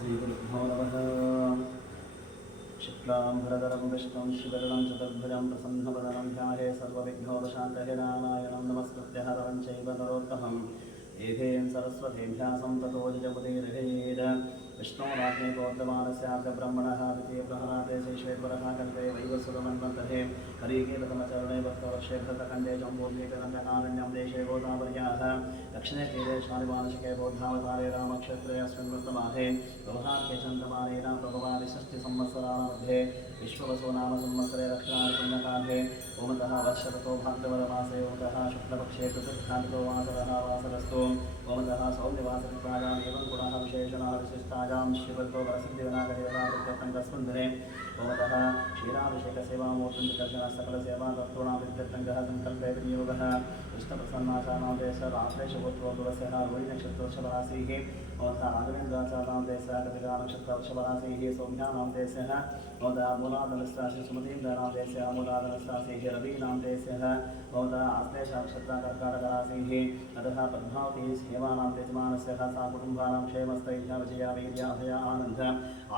श्रीगुरुभ्यो नमः। शुक्लाम्बरधरं विष्णुं शिवगणं चतुर्भुजं प्रसन्नवदनं ध्याये सर्वविघ्नोपशान्तये नारायणं नमस्कृत्य हरं चैव नरोत्तमं देवीं सरस्वतीं व्यासं ततो जगमुदीरयेत्। विष्णोराज्ञेकोद्यमानस्यार्धब्रह्मणः द्वितीयप्रहराते श्रीश्वेश्वरः कल्पे वैवस्वतमन्वन्तरे हरिकेततमचरणे भक्तवर्षे भरतखण्डे जम्बूद्वीपदण्डकारण्यं देशे गोदावर्याः दक्षिणे तीरे शालिवार्षिके बौद्धावतारे रामक्षेत्रे अस्मिन् वर्तमाने व्यवहार्ये चन्द्रमानेन प्रभवानि षष्ठिसंवत्सराणामध्ये विश्ववसो नाम संवत्सरे दक्षिणायनपुण्यकाले ओमतः वर्षततो भाद्रपदमासे ओमतः शुक्लपक्षे चतुर्थादिको वासरः वासरस्तु ओमतः सौम्यवासरिकायाम् एवं गुणः विशेषणः विशिष्टायां श्रीवर्गो वरसिद्धिविनायकदेवताविद्यर्थङ्गस्पन्दने ओमतः क्षीराभिषेकसेवामूर्तिन्दर्शनः सकलसेवाकर्तॄणां विद्यर्थङ्गः सङ्कल्पे विनियोगः कृष्णप्रसन्नाचानां देशः रात्रेशगोत्रोद्भवस्यः रोहिणीनक्षत्रवृषभराशिः ओमतः राघवेन्द्राचार्यां देशः कपिलानक्षत्रवृषभराशिः सौम्यानां देशः ओमतः मूलाधनस्राशिः सुमतीन्द्रानां देशः मूलाधनस्राशिः रवीनां देशः ओमतः आश्लेषनक्षत्रकर्काटकराशिः अतः पद्मावती हेमानां यजमानस्य सा कुटुम्बानां क्षेमस्थैर्य विजया वीर्या अभया आनन्द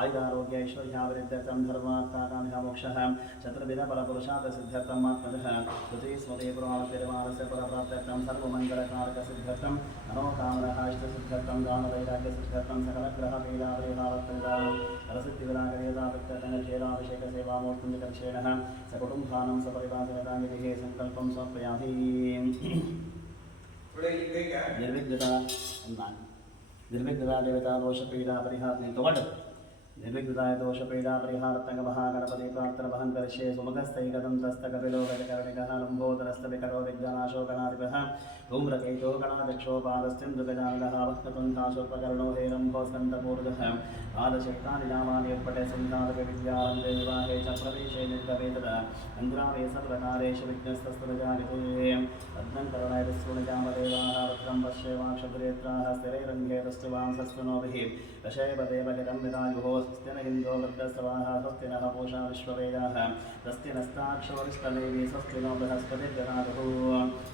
आयुरारोग्य ऐश्वर्याभिवृद्ध्यर्थं धर्मार्थकामः मोक्षः चतुर्विधफलपुरुषार्थसिद्ध्यर्थम् आत्मनः श्रुतिस्मृतिपुराणपेरमानस्य फलप्राप्त्यर्थं सर्वमङ्गलकारकसिद्ध्यर्थं मनोकामनः इष्टसिद्ध्यर्थं दानवैराग्यसिद्ध्यर्थं सकलग्रहपीडापरिहारत्वं परसिद्धिविनायकदेवताविद्यर्थं क्षीराभिषेकसेवामूर्तिन्दर्शेनः सकुटुम्बानां सपरिवारसमेताङ्गिभिः सङ्कल्पं समर्पयामि। निर्विघ्नता देवता दोषपीडा परिहारणे निर्विघ्नताय दोषपीडा परिहारत्तङ्गमहागणपति प्रार्थनवहं करिष्ये सुमगस्थैकतन्त्रस्तकपिलो गजकर्णिकः लम्बोदरस्तविकरो विघ्नाशोकनादिपः धूम्रकेतो गणाध्यक्षोपादस्तिन्दुगजानगः वक्ततुण्डाशोपकर्णो हेरम्भोस्कन्दपूर्गः पादशैतानिजामानि उत्पटे सन्धातकविद्यारम्भे विवाहे च प्रवेशे निर्गवेतदा अङ्ग्रामे सर्वकालेषु विघ्नस्तस्तुरजागते भद्रं करुणैर्विस्फुणजामदेवाः वक्त्रं पश्येवाक्षपुरेत्राः स्थिरैरङ्घे तुष्टुवांसस्तनोभिः दशैवदेवहितं विदायुः स्वस्ति न इन्द्रो वृद्धस्तवाः स्वस्ति नः पूषा विश्ववेदाः स्वस्ति नस्ताक्षोरिष्टदेवी स्वस्ति नो बृहस्पतिर्दधातुः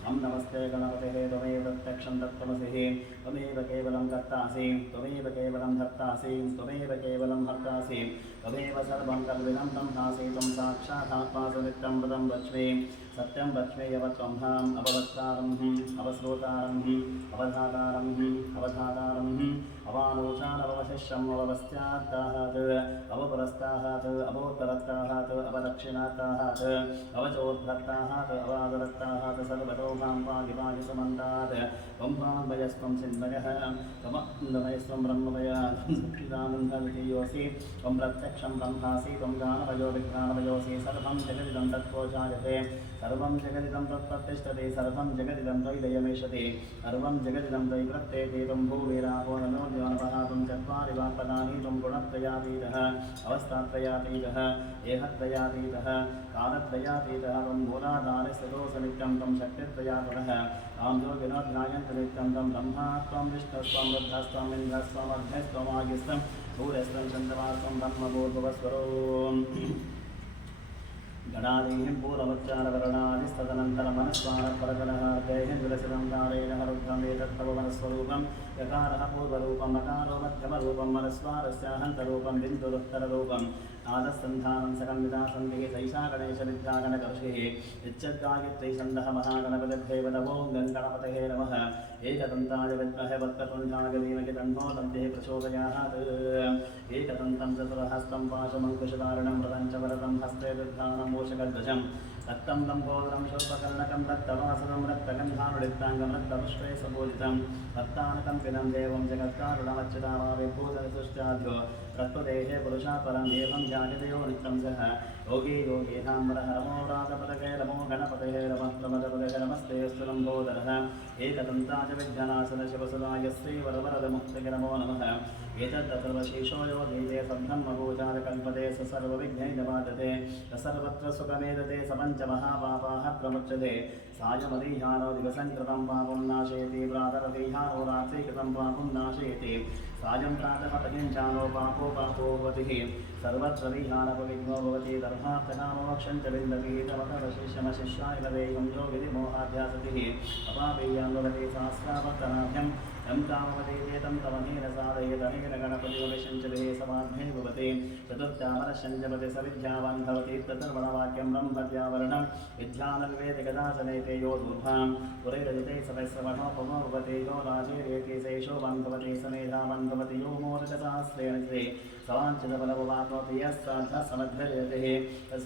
अं नमस्ते गणपतेः त्वमेव प्रत्यक्षं तत्त्वमसि त्वमेव केवलं कर्तासि त्वमेव केवलं धर्तासि त्वमेव केवलं हर्तासि त्वमेव सर्वं कल्विदं ब्रह्मासि त्वं साक्षादात्मासु नित्यं पदं वच्मि सत्यं वच्मेयवत्वम् अववक्तारम् अवश्रोतारम् अवधातारम् अवधातारम् अवानोचानवशिष्यम् अववस्त्यात्ताहात् अवपुरस्ताहात् अवोत्तरत्ताहात् अवदक्षिणात्ताहात् अवचोद्धत्ताहात् अवादरत्ताहात् सर्वतो मां पाहि पाहि सुमन्तात् त्वं वाङ्मयस्त्वं चिन्मयः त्वमन्दमयस्त्वं ब्रह्ममयः सच्चिदानन्दविजयोऽसि त्वं प्रत्यक्षं ब्रह्मासि त्वं ज्ञानमयो विज्ञानमयोऽसि सर्वं जगदिदं तत्त्वो जायते सर्वं जगदिदं तत्प्रतिष्ठते सर्वं जगदिदं त्वयिदयमेषते सर्वं जगदिदं त्वयि प्रत्येते त्वं भूमिरापो नमो द्योनवः त्वं चत्वारि वाक्पदानि त्वं गुणत्रयातीतः अवस्थात्रयातीतः देहत्रयातीतः कालत्रयातीतः त्वं मूलाधारस्थितोऽसनित्यं त्वं शक्तित्रयात्मकः तां योगिनो ध्यायन्ति नित्यं तं ब्रह्मा त्वं विष्णुस्त्वं रुद्रस्त्वम् इन्द्रस्त्वम् अग्निस्त्वमागिस्त्वं सूर्यस्त्वं चन्द्रमास्त्वं ब्रह्मभूर्भुवस्वरो गणादीहिं पूर्वमुच्चारवर्णादिस्तदनन्तरमनस्वारपरगणहार्देहिं विलसितं धारेण रुद्रं एतत्तव मनस्वरूपं यकारः पूर्वरूपं मकारो मध्यमरूपं मनस्वारस्याहन्तरूपं बिन्दुरुत्तररूपं आदस्सन्धानं सकन्विदासन्धिः सैषा गणेशविद्यागणकर्षिः इच्छद्गायत्री छन्दः महागणपतिभ्ये नमो गणपतये नमः एकदन्ताय विद्महे वक्रतुण्डाय धीमहि तन्नो दन्तिः प्रचोदयात् एकदन्तं चतुर्हस्तं पाशमङ्कुशधारणं व्रतं च वरदं हस्ते विद्धानं मोषगध्वजं रक्तं लम्बोदरं शोभकर्णकं रक्तवासनं रक्तगन्धानुलिप्ताङ्गं रक्तपुष्पे सपूजितं रक्तानकं पिनं देवं जगत्कारुणमच्युतामाविर्भूतचतुश्चाद्यो रक्तदेहे पुरुषात् परं देवं जागदेयो नित्यं सः योगी योगीनां नमो राजपदगे नमो गणपतये नमः प्रमदपदगे नमस्ते अस्तु लम्बोदरः एकदन्ताय विघ्ननाशन शिवसुदाय श्रीवरवरदमुक्तगे नमो नमः एतद्धर्वशीर्षो यो देवे सब्रह्मभूजालकल्पते स सर्वविघ्नैर्निवारते स सर्वत्र सुखमेदते स पञ्चमहापापाः प्रमुच्यते सायमदीहानो दिवसं कृतं पापं नाशयति प्रातरदीहानो रात्रिकृतं पापं नाशयति सायं प्रातः पतिञ्चानो पापो पापो भवति सर्वत्र विहानपविघ्नो भवति धर्मार्थकामोक्षं च विन्दति तमतवशिष्यमशिष्याय वदेयं यो विधिमोहाध्यासतिः अपापेयं भवति सहस्रावर्तनाभ्यं यं कामवदेते तं तमनेन साधयेदनेन गणपतिवशञ्चले समाध्यै भवति चतुर्थामरशञ्जपति सविद्यावान् भवति ततर्वणवाक्यं ब्रह्मद्यावरणं विद्यानविवेदिकदासनेते यो दूर्भां पुरैरजते सवैश्रवणोपमो भवति यो राजेरेति सैषो वान् भवति समेधावान् भवति यो मोदकसहस्रेण श्री सवाञ्चितबलववाप्नोति यस्सार्थः समध्वर्यते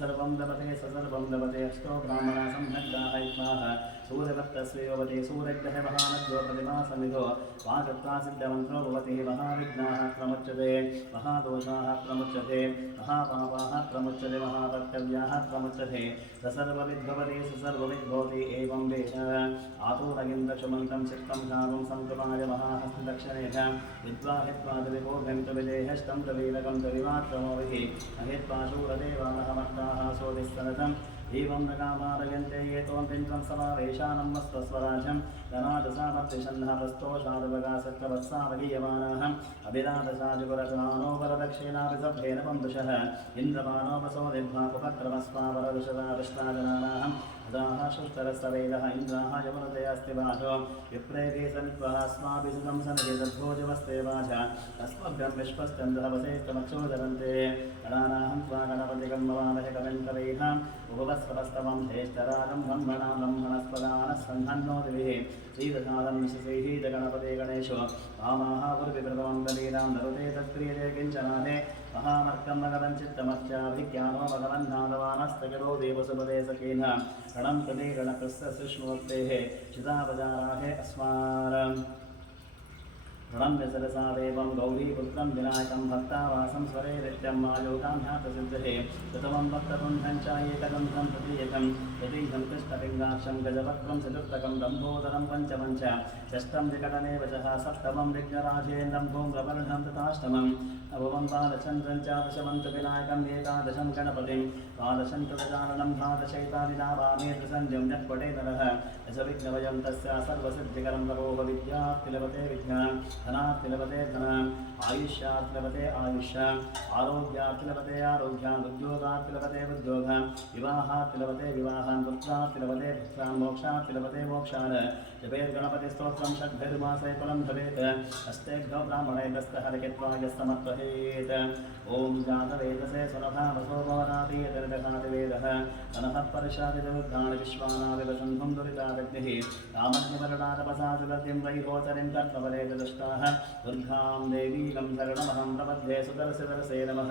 सर्वं लभते सर्वं लभते अष्टो ब्राह्मणा सम्यग्राहयित्वाः सूर्यवत्तस्वे भवति सूर्यग्रहे महानद्यो प्रतिमासमिधो वागत्वा सिद्धमन्त्रो भवति महाविघ्नाः प्रमुच्यते महादोषाः प्रमुच्यते महापापाः प्रमुच्यते महाकर्तव्याः प्रमुच्यते सर्वविद्भवति सर्वविद्भवति एवं वेद आतोरगिं दक्षमन्तं चित्तं कामं संकृपाय महाहस्तदक्षिणेन विद्वा हित्वा दिविभोगं च विदेहष्टं च वीरकं च विवाक्रमोभिः अहित्वा शूरदेवानहमर्ताः सोऽधिस्तनतम् एवं न कामारयन्ते ये त्वं पिञ्चं समावेशानं मस्त्वस्वराज्यं धनादसामर्थ्यषण्णहस्तोषादवगासक्तवत्सावगीयमानाः अभिराधसाजुगुरचनानो वरदक्षिणापि सभ्येन पन्दुषः इन्द्रमानोपसोदिद्भापुपक्रमस्वावरदुषदा विष्णाजनानाहम् अदाः शुष्करस्तवेदः इन्द्राः यमुनते अस्ति वाचो विप्रेभे समित्वः अस्माभिसुतं सन्निधोजवस्ते वाचा अस्मभ्यं विश्वस्कन्धवसेस्तमक्षोदरन्ते गणानाहं त्वा गणपतिकं भवामहे कविं कवैहाम् उपवस्त्रवस्तवं ज्येष्ठराजं ब्रह्मणां ब्रह्मणस्पदानः सन्धन्नो दिविः श्रीदशालं विशेषैः गणपते गणेशो वामाः गुरुविप्रथमं दलीनां नरुते तत्क्रियते किञ्चनादे महामर्कं भगवञ्चित्तमश्चाभिज्ञानो भगवन्नादवानस्तगिरो देवसुपदे सखेन गणं कृते गणकृस्य सुष्णोक्तेः चितावजाराहे अस्मारम् ऋणं व्यसरसा देवं गौरीपुत्रं विनायकं भक्तावासं स्वरे नित्यं मायोगाम्याप्रसिद्धे प्रथमं भक्तपुण्डं च एकदन्तं तृतीयकं यतीशं कृष्णपिङ्गाक्षं गजवक्त्रं चतुर्थकं लम्बोदरं पञ्चमं च षष्ठं विकटनेव च सप्तमं विघ्नराजेन्द्रं धूम्रवर्णं तथाष्टमं नवमं बालचन्द्रं च दशमं च विनायकम् एकादशं गणपतिं द्वादशं च गजाननं द्वादशैतादिनावामे त्रिसन्ध्यं जक्पटे नरः दशविघ्नवयं तस्य सर्वसिद्धिकरं तपोः विद्याप्तिलभते विघ्नान् धनाप्तिलभते धनाम् आयुष्याप्तिलभते आयुष्य आरोग्याप्तिलभते आरोग्यान् उद्योगाप्तिलभते उद्योगान् विवाहाप्तिलभते विवाहान् पुत्राप्तिलभते पुत्रान् मोक्षाप्तिलभते मोक्षान् जपेर्गणपतिस्तोत्रं षड्भिर्मासे कुलं भवेत् अष्टेभ्यो ब्राह्मणैकस्तहरिकित्वाय समर्पयेत् ॐ जातवेदसे सुरभावसो भवनादीयतिर्दशादिवेदः तनः परशादिदुर्गाणि विश्वानादिवसन्धुं दुरितादग्निः रामज्ञपरणादपसादिलद्यं वैरोचरिं तत्त्वपरेतदुष्टाः दुर्गां देवीं शरणमहं प्रपद्ये सुदर्शदर्शे नमः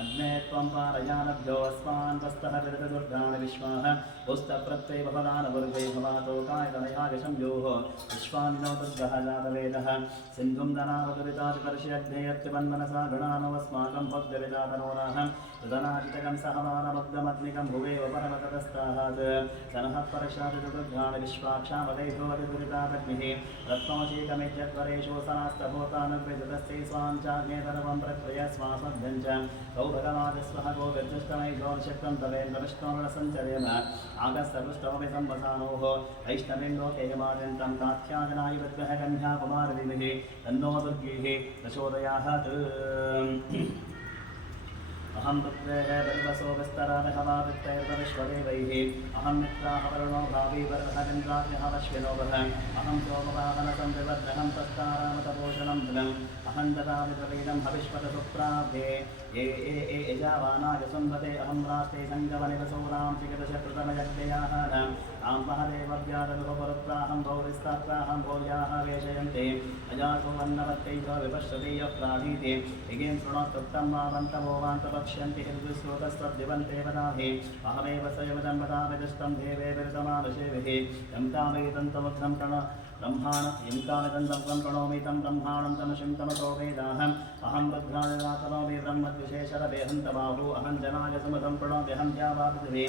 अग्ने त्वं पारयानभ्यो अस्मान् वस्तः विरतदुर्गाणि विश्वाः पुस्तप्रत्यय भवदानवर्गै भवातोकायतनयागशं योः विश्वान्नो दुर्गः जातवेदः सिन्धुं दनावदुरितादिपर्ष्यग्नेयत्यवन्मनसा गणानवस्माकं भक्तविदातनोनाः तदनाजितकं सहमानमग्धमग्निकं भुवेव परमततस्ताहात् सनः परशादिदुर्गाणि विश्वाक्षामदैभवतिदुरितादग्निः रत्नोशीकमित्यत्वरेषु सनास्तभूतानद्विजतस्यै स्वां चाग्नेतरवं प्रक्रिय स्वासभ्यं च सौभगवादिस्वः गोविर्जुष्टमैघोर्शक्तं तवेन्द्रविष्णोर्णसञ्चरेम आगस्तपुष्टमपि संवसानोः वैष्णवीं लोके हिमाद्यन्तं ताख्याजनाय विद्वहकन्याकुमारदिभिः तन्नो दुर्गैः प्रचोदयात् अहं पुत्रेः बिल्वसो विस्तरामि हवावित्तैर्विश्वदेवैः अहं मित्राः वरुणो भावी वर्धगिन्द्राज्ञः वश्विनो वः अहं सोमवाहनसं विवर्धनं तस्तारामतपोषणं धनम् अहं ददामि प्रवीणं हविष्पतसुप्राभ्ये ये यजावानाय संवते अहं राष्ट्रे सङ्गमनिवसोनां चिकितशकृतमयज्ञयाः तां महदेवव्यादनुपरुत्राहं भौरिस्तात्राहं भोर्याः वेशयन्ते अजासो अन्नवत्यैव विपश्यते यप्राधीते यज्ञं शृणोत्तुक्तं वावन्तवो वान्तपक्ष्यन्ति हृद्विश्रोतस्त्वद्दिवन्ते वदामि अहमेव स्वयमिदं वदामि दुष्टं देवे विरतमानुषेभिः यं कामयितन्तमुग्धं ब्रह्माण यं कामयितन्तं प्रणोमि तं ब्रह्माणं तमशिं तमसो वेदाहम् अहं रुद्रादिवातनोमि ब्रह्मद्विशेषरवेहन्तबाहु अहं जनाय सुमतं प्रणोम्यहं द्यावापृथिवी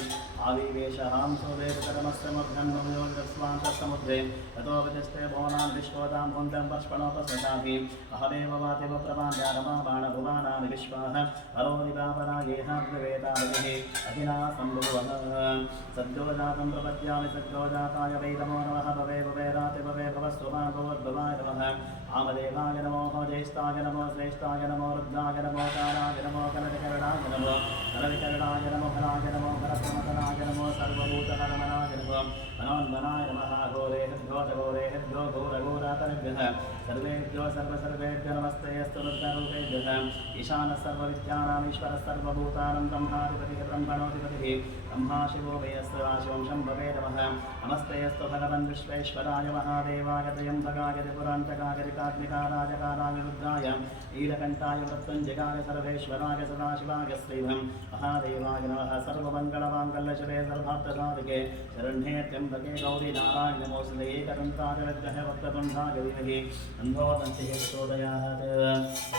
आविवेशहां सोदेवकरमस्समुद्रन्मयोजस्वान्तसमुद्रे ततो वितिष्ठे भुवनान् विश्वतां पुण्डं पष्पणोपसृताभि अहमेव वातिव प्रमाद्यारमाबाणभुवानानि विश्वाः अरोदिवापरागेहाग्रवेदादिभिः अखिला सम्भुवः सद्यो जातं प्रपद्यामि सद्यो जाताय वै नमो नमः भवे भवेराति भवे भवस्वभाभवद्भवाय नमः आमदेवाय नमो ज्येष्ठाय नमो श्रेष्ठाय नमो रुद्राय नमो कालाय नमो कलविकरणाय नमो कलविकरणाय नमो हराय नमो हरप्रमकराय नमो सर्वभूतहरमनाय नमो मनोन्मनाय नमः घोरे हृद्घोषघोरे हृद्घो घोरघोरातनि सर्वेभ्यः सर्वेभ्यो सर्वेभ्यो नमस्ते अस्तु रुद्ररूपेभ्यः ईशानः सर्वविद्यानाम् ईश्वरः सर्वभूतानां ब्रह्माधिपतिः ब्रह्मणोऽधिपतिः ब्रह्मा शिवो वयस्तु शिवं शम्भवे नमः नमस्ते अस्तु भगवन् विश्वेश्वराय महादेवाय त्र्यम्बकाय त्रिपुरान्तकाय त्रिकाग्निकाराजकाराय रुद्राय नीलकण्ठाय मृत्युञ्जयाय सर्वेश्वराय सदाशिवाय श्रीभं महादेवाय नमः सर्वमङ्गलमाङ्गल्यशिवे सर्वार्थसाधिके शरण्ये त्र्यम्बके गौरी नारायण नमोऽस्तुते एकदन्ताय विद्महे वक्रतुण्डाय धीमहि तन्नो दन्तिः प्रचोदयात्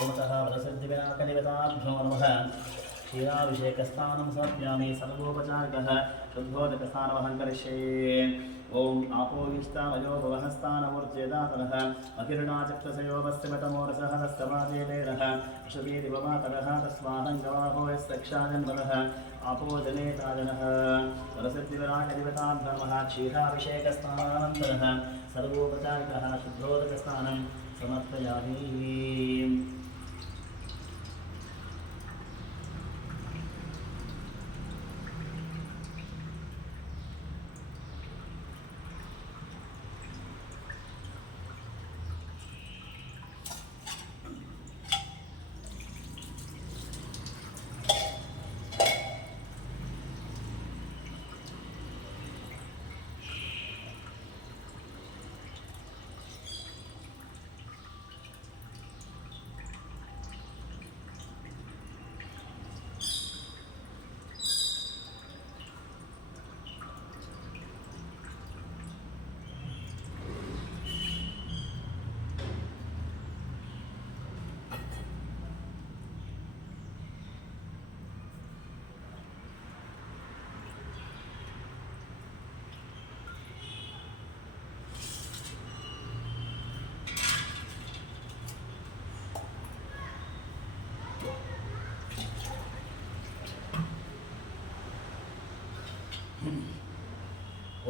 ओमतः वरसिद्धिविनायकदेवताभ्यो नमः क्षीराभिषेकस्नानं समर्पयामि सर्वोपचारिकः शुद्धोदकस्नानमहं करिष्ये ओम आपोहिष्टामयो भवहस्तानमूर्जेदातनः अकिरणाचक्षुषयोपस्थितमोरसहस्तवादेवेनः विषवीरिवमातरः तस्माहं गवाहो यस्सक्षाजन्मनः आपोजनेताजनः वरसिद्धिविनायकदेवताभ्यो नमः क्षीराभिषेकस्नानानन्तरः सर्वोपचारिकः शुद्धोदकस्नानं समर्पयामि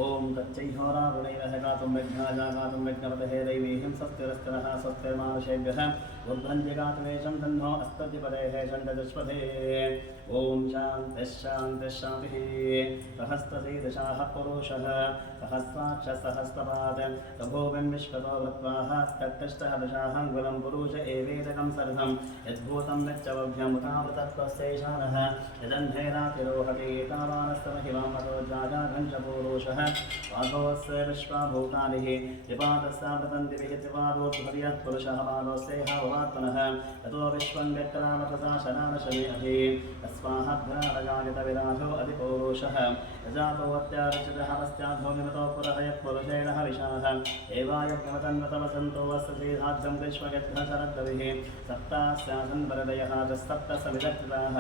ओम तच्चैहोरावृणैरः गातुं विघ्नाजा गातुं विघ्नपतये दैवीहिं स्वस्तिरस्तरः स्वस्तिर्मानुषेभ्यः उद्भञ्जगातवेशं तन्नो अस्तद्यपदेः षण्डचष्पथे ओम शान्तिः सहस्रशीर्षाः पुरुषः सहस्राक्षसहस्रपाद तभोविं विश्वतो वृत्वाः तत्तष्टः दशाहङ्गुलं पुरुष एवेदकं सर्वं यद्भूतं नित्यवभ्यमुतावृतत्वस्यैशानः यदन्धेरातिरोहति एतावानस्तमहिमां मतो जागाघण्टपूरुषः पादोस्य विश्वाभूतानिः त्रिपादस्यावृतन्तिभिः त्रिपादोद्भर्यः पुरुषः पादोस्यैह भवात्मनः ततो विश्वं व्यक्रामतसा शनानशमेऽभि तस्माहभ्रारजायतविराजो अधिपूरुषः यजातोऽत्यारचितः पश्चाद्धोमिमतो पुरहयः पुरुषेण हविषाः एवायज्ञमतन्वतवसन्तो वस्य श्रीधाध्यं विश्वयज्ञशरद्दविः सप्तास्यासन् वरदयः च सप्तसविदकृताः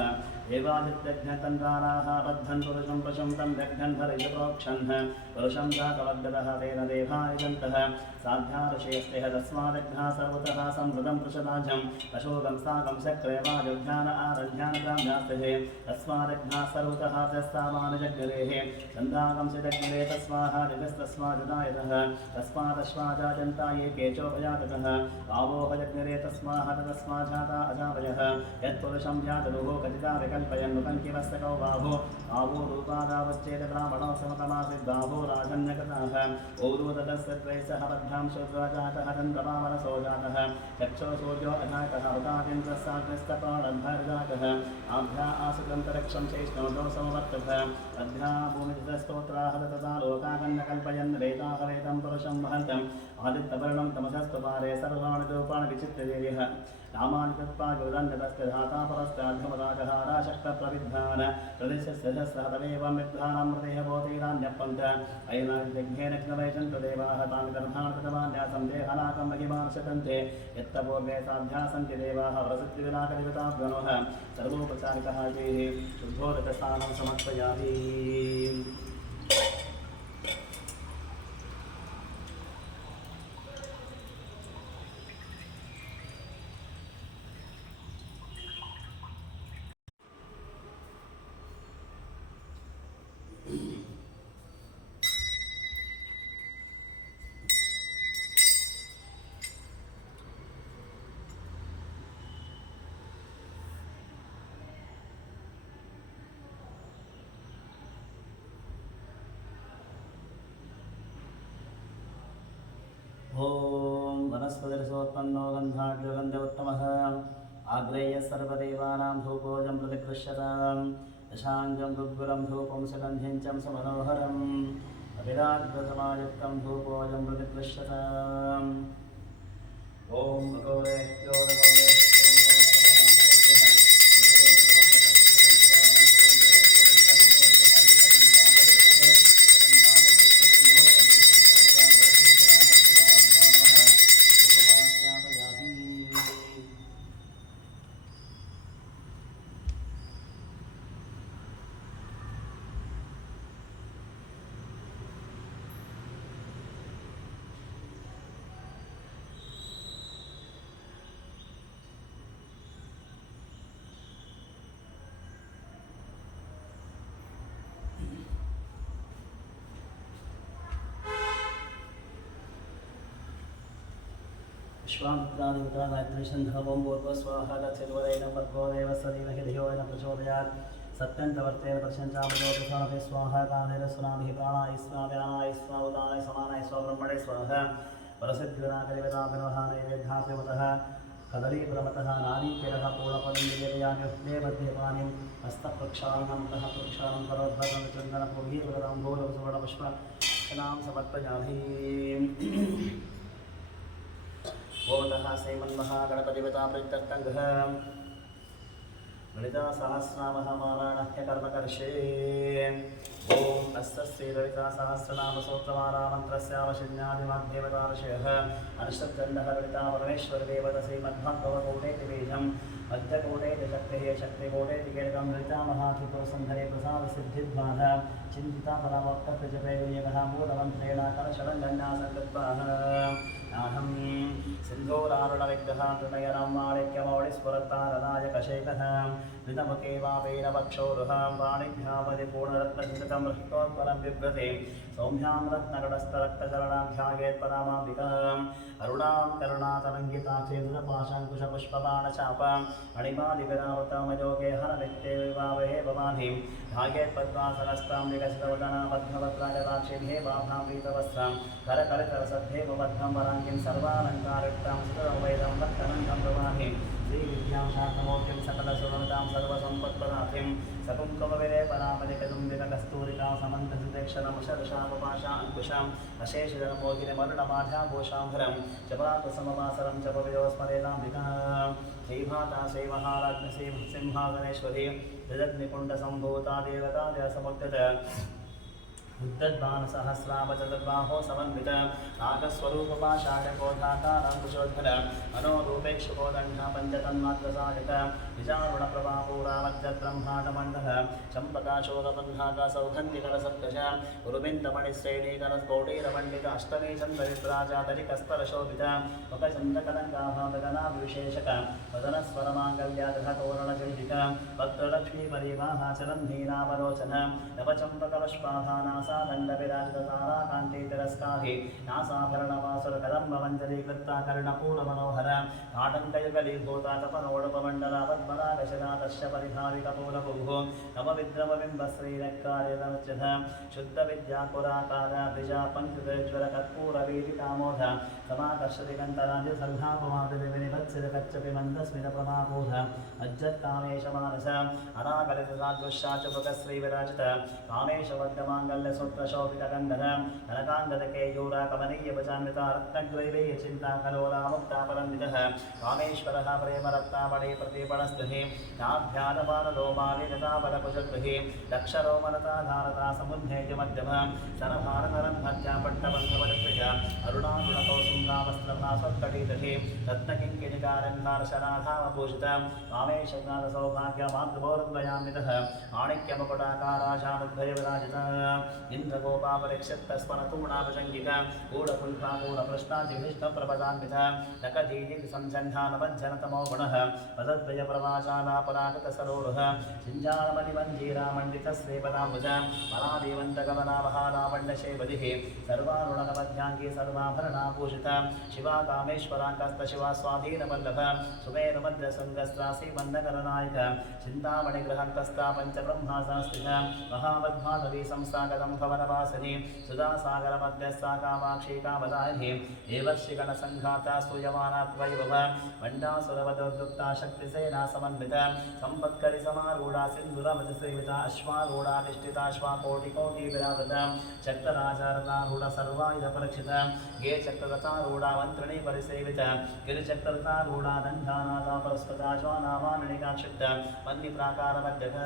एवादित्यज्ञतन्त्राणाः बद्धन् पुरुषं पशुं तं व्यघ्नन् भरिजप्रोक्षन् पुरुषं चाकवद्गतः तेन देवायजन्तः साध्यादशेस्तेह तस्मादघ्ना सर्वतः संवृतं पृषदाजं पशोगं साकं शक्रयवायुध्यान आरध्यानग्राम्यास्तिः तस्मादघ्ना सर्वतः त्यस्तावानजग्निरेः छन्दागं सिदग्निरे तस्माहादिगस्तस्मादिदायतः तस्मादश्वाजाजन्ता ये केचोपजातकः आवोहजग्निरे तस्माजाता अजावयः यत्पुरुषं ध्यातरुः कथिता विकल्पयन् नुपङ्किवस्तकौ बाहो आवो रूपादावश्चेत ब्राह्मणो समतमासिद्धाहो राजन्यकृताः औरूदकस्य द्वैसः बद्धां शुद्रजातः चन्द्रमामनसो जातः चक्षो सूर्यो अजातः उदादिन्द्रस्साग्निस्तप्राणद्भर्जातः आभ्या आसुतन्तरिक्षं चैष्णवदो समवर्तः अध्या भूमिस्तोत्राः तथा लोकाकन्नकल्पयन् वेदाः वेदं पुरुषं वहन्तम् आदित्यवर्णं तमसस्तु पारे सर्वाणि रूपाणि विचित्यदेयः नामानि तत्पागुरुदण्डतस्य धाता परस्ताध्यमदाकहाराशक्तप्रविद्धान प्रदेशस्य तमेवं विद्धानां मृतेः भूतेरान्यपन्त अयनादिघ्नेन घ्नवैशन्तु देवाः तानि कर्माणि कृतवान्यासं देहनाकं महिमांशतन्ते यत्तपूर्वे साध्या सन्ति देवाः वरसिद्धिविनायकदेवताभ्यो सर्वोपचारिकः ये शुद्धोदकस्नानं समर्पयामि ओम वनस्पतिरसोत्पन्नो गन्धाढ्यो गन्धोत्तमः आग्रेय सर्वदेवानां धूपोजं प्रतिगृह्यताम् दशाङ्गं गुग्गुलं धूपं सुगन्धिं च समनोहरम् अभिराग्रसमायुक्तं धूपोजं प्रतिगृह्यताम् ॐ भगवतेभ्यो विश्वामित्रादिवता गायत्री छन्दों पूर्व स्वाहा गच्छेद्वरेण भर्गो देवस्य धीमहि धियो न प्रचोदयात् सत्यन्तवर्तेन प्रशंसामयोपसापे स्वाहा कालेन सुनाभिः प्राणाय स्वाव्यानाय स्वाउदानाय समानाय स्वब्रह्मणे स्वाहा परसिद्धिविनाकरिवताभिनवः नैवेद्यापिवतः कदलीपुरमतः नारीकेरः पूर्णपदिन्द्रिययान्युक्ते मध्ये पाणिं हस्तप्रक्षालनन्तः प्रक्षालं करोद्भवं चन्दनपूर्वीकृताम्बूलसुवर्णपुष्पनां समर्पयामि ओतः श्रीमन्महागणपतिवता प्रीत्यर्थङ्गः ललिता सहस्रनामः कर्मकर्षे ॐ तस्य श्रीललिता सहस्रनामसूत्रमालामन्त्रस्यावशिन्यादिवाग्देवतार्षयः अनिष्टचण्डः ललिता परमेश्वरदेवत श्रीमद्भगवकोटेति बीजं मध्यकोटेति शक्तिः शक्तिकोटेति केलकं ललिता महाधिकोसन्धरे प्रसादसिद्धिद्वाद चिन्तिता परामोक्तजपे विनियमः मूलमन्त्रेण कलशलङ्गन्यासङ्गत्वाः नाहं सिन्धूरारुणविग्रहां तृणयनं माणिक्यमौळिस्फुरत्तारनायकशेखः विदमुखे वापेन वक्षोरुहां वाणिभ्यामदिपूर्णरत्नचिन्तकं हृष्टोत्पलं बिभ्रते सौम्यां रत्नगडस्थरक्तचरणां ध्यायेत्परामाम्बिकाम् अरुणां करुणातरङ्गिताक्षेन्द्रपाशाङ्कुशपुष्पबाणचापाम् अणिमादिविरावृतामयोगे हरमित्ते विवावहे भवानीं ध्यायेत्पद्मासनस्तां विकसितवदनाबद्धवक्त्राजलाक्षिभे बाभां पीतवस्त्रां करकलितरसद्धेमबद्धं वराङ्गिं सर्वालङ्कारयुक्तां सुतरवैदं भक्तनन्दं प्रवाहिं श्रीविद्यां शान्तमूर्तिं सकलसुरनुतां सर्वसम्पत्प्रदाथिं सकुङ्कुमविलेपनामलिकदुम्बितकस्तूरिकां समन्तसुदक्षणमुषरशापपाशाङ्कुशाम् अशेषजनमोहिनिमरुणमाध्याभूषाम्भरं जपाकुसमवासरं जपविजोस्मरेणाम्बिकाम् श्रीमाता श्रीमहाराज्ञी सिंहासनेश्वरी हृदग्निकुण्डसम्भूता देवता जयसमुद्यत उद्दद्बाणसहस्रावचतुर्बाहो समन्वित नागस्वरूपपाशाककोधाकारङ्कुशोद्भर मनोरूपेक्षुकोदण्डः पञ्चतन्मात्रसायक निजारुणप्रभापूरावज्रब्रह्माण्डमण्डः चम्पकाशोकबन्धाकसौगन्धिकरसत्कश गुरुबिन्दमणिश्रेणीकरस्फोटीरमण्डित अष्टमी चन्द्रविभ्राजातरिकस्तरशोभित मुखचन्द्रकलङ्काभागनाभिविशेषक वदनस्वरमाङ्गल्यादधतोरणचण्डिक भक्तलक्ष्मीपरिवाहाचलं हीनावरोचन नवचम्पकपुष्पाभानास दण्डविराजितताराकान्ते तिरस्कारे नासाभरणवासुरकदम्बमञ्जरीकृता कर्णपूर्णमनोहर आटङ्कयुगलीभूता तपनोडपमण्डलापद्मरागशरादश्य परिधारितपूर्णभुः नवविद्रवबिम्बश्रीरक्कार्यनच्युत शुद्धविद्यापुराकार द्विजा पङ्क्तिज्वलकर्पूरवीतिकामोध समाकर्षदिगन्तराजसल्लापमादिविनिवत्सितकच्चपि मन्दस्मितप्रभाबोध अज्जत्कामेशमानस अनाकलितसाद्वश्चाचुपकश्रीविराजित कामेशवद्यमाङ्गल्यसूत्रशोभितगन्धर कनकाङ्गदकेयूराकमनीयभुजान्विता रत्नग्रैवेयचिन्ताकलोलामुक्तापरन्वितः कामेश्वरः प्रेमरत्नावळे प्रतिपणस्तुः नाभ्यादपादलोमालिलताबलकुजद्भिः लक्षरोमलताधारता समुद्धेयमध्यम सरभारतरं भद्यापट्टबन्धवलत्रिज अरुणारुणकौसुम्भावस्त्रभास्वत्कटीतः रत्नकिङ्किणिकारङ्कारशराधावभूषित कामेशज्ञानसौभाग्यमातृभोरुद्वयान्वितः माणिक्यमकुटाकाराशानुद्भयविराजित इन्द्रगोपापरिक्षिप्तस्मरतूणाभजङ्गिक गूढकुण्ठापूरपृष्ठाजिविष्णुप्रपदान्वित नकदीजिसंसन्धानवज्जनतमो गुणः पदद्वयप्रवाचालापरागतसरोरुह सिञ्जालमणिमञ्जीरामण्डितश्रीपदाम्बुज मलादेवन्तगमनावहालावण्डशेवदिः सर्वारुणकवध्याङ्गी सर्वाभरणाभूषित शिव विश्वा कामेश्वराङ्कस्तशिवा स्वाधीनवल्लभ सुमेरुमध्यसुङ्गस्त्रासि मन्दकरनायक चिन्तामणिगृहन्तस्था पञ्चब्रह्मासास्थित महावद्भागवी संस्थागतं भवनवासिनी सुधासागरमध्यस्था कामाक्षी कामदायिनी देवर्षिगणसङ्घाता स्तूयमाना त्वयैव मण्डासुरवदोद्युक्ता शक्तिसेना समन्विता सम्पत्करि समारूढा सिन्धुरमजसेविता अश्वारूढाधिष्ठिता श्वाकोटिकोटिविरावृता चक्रराजारूढ सर्वायुधपरीक्षिता गे चक्ररथारूढा मन्त्रिणी परिसेविता गिरिचक्ररथारूढा दण्डानाथा परस्पता श्वानामानिकाक्षिप्ता मन्निप्राकारमध्यः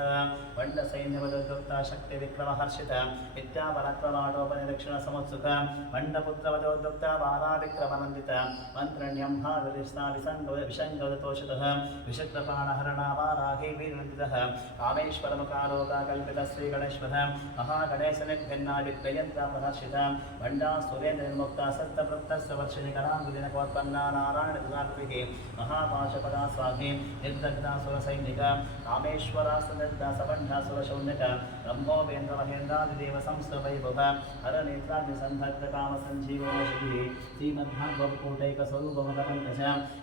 मण्डसैन्यवदोद्युक्ता शक्तिविक्रमहर्षिता विद्यापराक्रमाणोपनिरीक्षणसमुत्सुका मण्डपुत्रवदोद्युक्ता बालाविक्रमनन्दिता मन्त्रण्यम्भागरिष्ठा विषङ्गवदतोषितः विचित्रपाणहरणा वाराही वीरनन्दितः कामेश्वरमुखालोकाकल्पितः श्रीगणेश्वरः महागणेशनिर्भिन्ना विक्रयन्त्रापहर्षिता मण्डा सुरेन्द्रनिर्मुक्ता सप्तवृत्तस्वर्षिणिकराङ्गुलिनकोत्पन्ना नारायणकृताकृतिः महापाशपदा स्वामी निर्दग्धा सुरसैनिका कामेश्वरासनिर्दा सपण्डासुरशौन्यका ब्रह्मोपेन्द्रमहेन्द्रादिदेव संस्कृतवैभव हरनेत्राग्निसन्धग्धकामसञ्जीवनशिभिः श्रीमद्भागवतकूटैकस्वरूपमतपङ्कज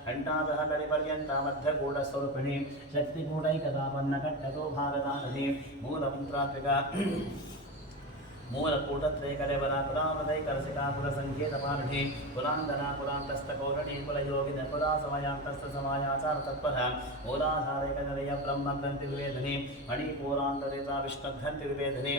घण्टातः कलिपर्यन्ता मध्यकूटस्वरूपिणी शक्तिकूटैकदापन्नकट्टतो भारतानधि मूलमन्त्रात्मिका मूलकूटत्रैकलेवरा कुलामदैकरसिकाकुलसङ्केतपारणे कुलाङ्गना कुलान्तस्थकौरणी कुलयोगिन कुलासमयान्तस्थसमायाचारतत्परः मूलाधारैकनिलय ब्रह्मग्रन्थिविवेदिनी मणिपूरान्तरिता विष्णुग्रन्थिविवेदिनी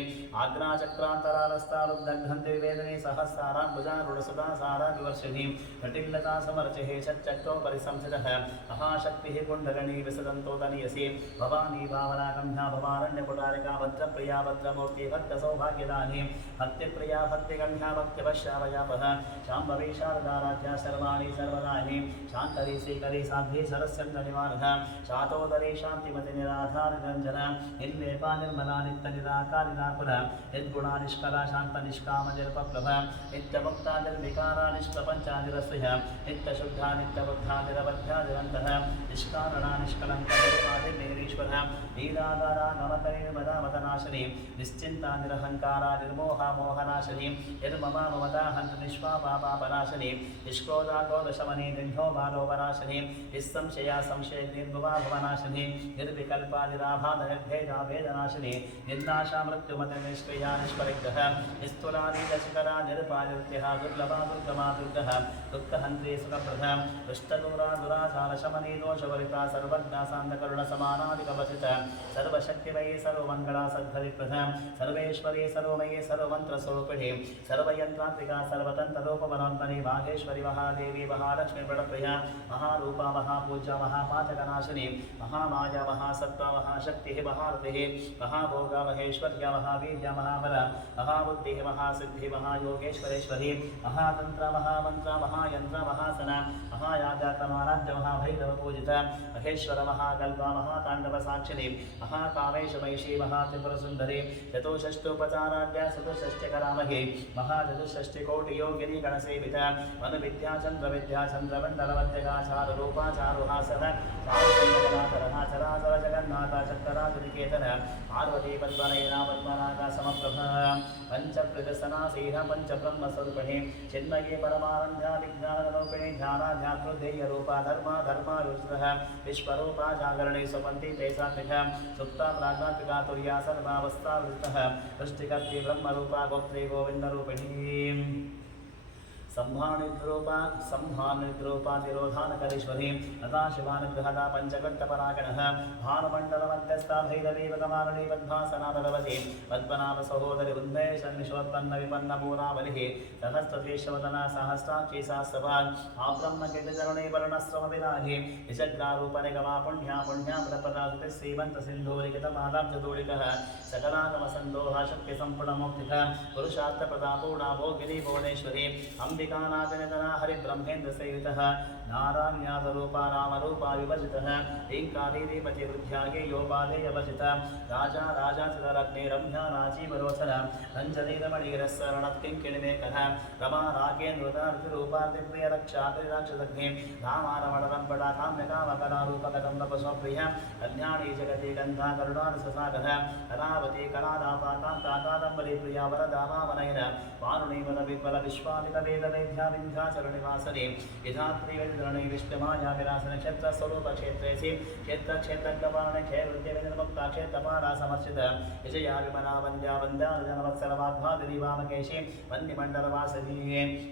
आग्राचक्रान्तरालस्तारुग्धग्रन्थिविवेदिनी सहस्राराम्बुजारूढसुधासारा विवर्षिणी कटिल्लता समर्चिः षट्चक्रो परिसंसितः महाशक्तिः कुण्डलिनी विसदन्तोदनीयसी भवानी भावनागम्या भवारण्यकुटारिका भद्रप्रिया भद्रमूर्ति भक्तसौभाग्यदानी भक्तिप्रिया भक्तिगम्या भक्तिवश्यावयापः शाम्भवी शारदाराध्या सर्वाणि सर्वदायिनी शान्तरी श्रीकरी साध्वी सरस्यन्दनिवारः शातोदरी शान्तिमति निराधारनिरञ्जन निर्लेपा निर्मला नित्यनिराकारिणाकुल निर्गुणा निष्कला शान्तनिष्काम निरपप्लभ नित्यमुक्ता निर्विकारा निष्प्रपञ्चा निरस्यः नित्यशुद्धा नित्यबुद्धा निरबद्धा निरन्तः निष्कारणा निष्कलङ्का निर्वादिर्निरीश्वरः नीराधारा नमतनिर्मदामतनाशिनी निश्चिन्ता निरहङ्कारा निर्मोहा मोहनाशिनी निर्ममा ममता हन्त निष्पापापापनाशिनी निष्क्रोधा क्रोधशमनी निर्भो बालोपनाशिनी निस्संशया संशय निर्भवा भवनाशिनी निर्विकल्पा निराभाद निर्भेदा भेदनाशिनी निर्नाशा मृत्युमत निष्क्रिया निष्परिग्रह निस्तुलादिशिखरा निरुपानित्यः दुर्लभा दुर्गमा दुर्गः दुःखहन्त्री सुखप्रद दुष्टदूरा दुराचारशमनी दोषवरिता सर्वज्ञा सान्धकरुणसमानादिकवचित सर्वशक्तिमयी सर्वमङ्गला सद्भरिप्रद सर्वेश्वरी सर्वमयी सर्वमन्त्रस्वरूपिणी सर्वयन्त्रात्मिका सर्वतन्त्ररूपवरान्तनी वागेश्वरी महादेवी महालक्ष्मी प्रणप्रिया महारूपा महापूजा महापातकनाशिनी महामाया महासत्त्वा महाशक्तिः महारतिः महाभोगा महेश्वर्या महावीर्या महाबल महाबुद्धिः महासिद्धिः महायोगेश्वरेश्वरी महातन्त्र महामन्त्र महायन्त्र महासन महायागाक्रमाराध्य महाभैरवपूजित महेश्वर महाकल्पा महाताण्डवसाक्षिणी महाकामेशमैषी महात्रिपुरसुन्दरी चतुष्षष्टोपचाराढ्या चतुष्षष्टिकरामहे महाचतुष्षष्टिकोटियोगिनी गणसेविता मनुविद्याचन्द्रविद्याचन्द्रमण्डलमध्यगाचाररूपाचारुहासः चारुकन्यकलाकरः चराचर जगन्नाथ चक्रराजनिकेतन पार्वती पद्मनयना पद्मनाका समप्रभः पञ्चप्रदसनासीन पञ्चब्रह्मस्वरूपिणी चिन्मये परमानन्दा विज्ञानरूपिणी ध्यानाध्यात्मध्येयरूपा धर्मा धर्मारुचितः विश्वरूपा जागरणे स्वपन्ति ते सात्विका सुप्ता प्राज्ञात्मिका तुर्या सर्वावस्थावृतः सृष्टिकर्त्री ब्रह्मरूपा गोप्त्री गोविन्दरूपिणी संहानिद्रूपातिरोधानकरीश्वरी तथा शिवानुग्रहदा पञ्चकट्टपरागणः भानुमण्डलमध्यस्था भैरवीवकमालिनी पद्मासना भगवती पद्मनाभसहोदरि उन्मेषन्निषोत्पन्नविपन्नपूरावलिः सहस्रतीश्वदना सहस्राक्षी सहस्रभाग् आब्रह्मकीर्तिचरुणी वर्णश्रमविरागी निजग्रारूपनिगमा पुण्या पुण्यामृतप्रदासुति श्रीमन्तसिन्धूरिकितमालाब्जधूलिकः सकलागमसन्दोहा शक्तिसम्पूर्णमौक्तिकः पुरुषार्थप्रदापूर्णा भोगिनी भुवनेश्वरी अंबिकानाथनिधना हरिब्रह्मेन्द्रसेवितः नारायण्यादरूपा रामरूपा विभजितः ईङ्कारीपतिवृद्ध्यागे योपादेयवचिता राजा राजाचितरग्ने रम्या राजीवरोचन रञ्जनीरमणीरस्सरणत्किङ्किणिमेकः रमा रागेन्द्रदा ऋतुरूपादिप्रियरक्षादिराक्षसग्ने रामारमणरम्पटा काम्यकामकलारूपकदम्बपशुप्रिय कल्याणी जगति गन्धा करुणारससागर कलावती कलादापा कान्ता कादम्बरी प्रिया वरदा वामनयन वारुणी वद विह्वल विश्वामितवेद वैद्या विन्ध्याचलनिवासने यथात्रिवेदधरणे विष्णुमाया विलासने क्षेत्रस्वरूपक्षेत्रेसि क्षेत्रक्षेत्रज्ञपालने क्षेत्रविद्यविनिर्मुक्ता क्षेत्रपाला समर्चित विजया विमला वन्द्या वन्द्यानुजनवत्सलवाग्भादिवामकेशि वन्दिमण्डलवासिनी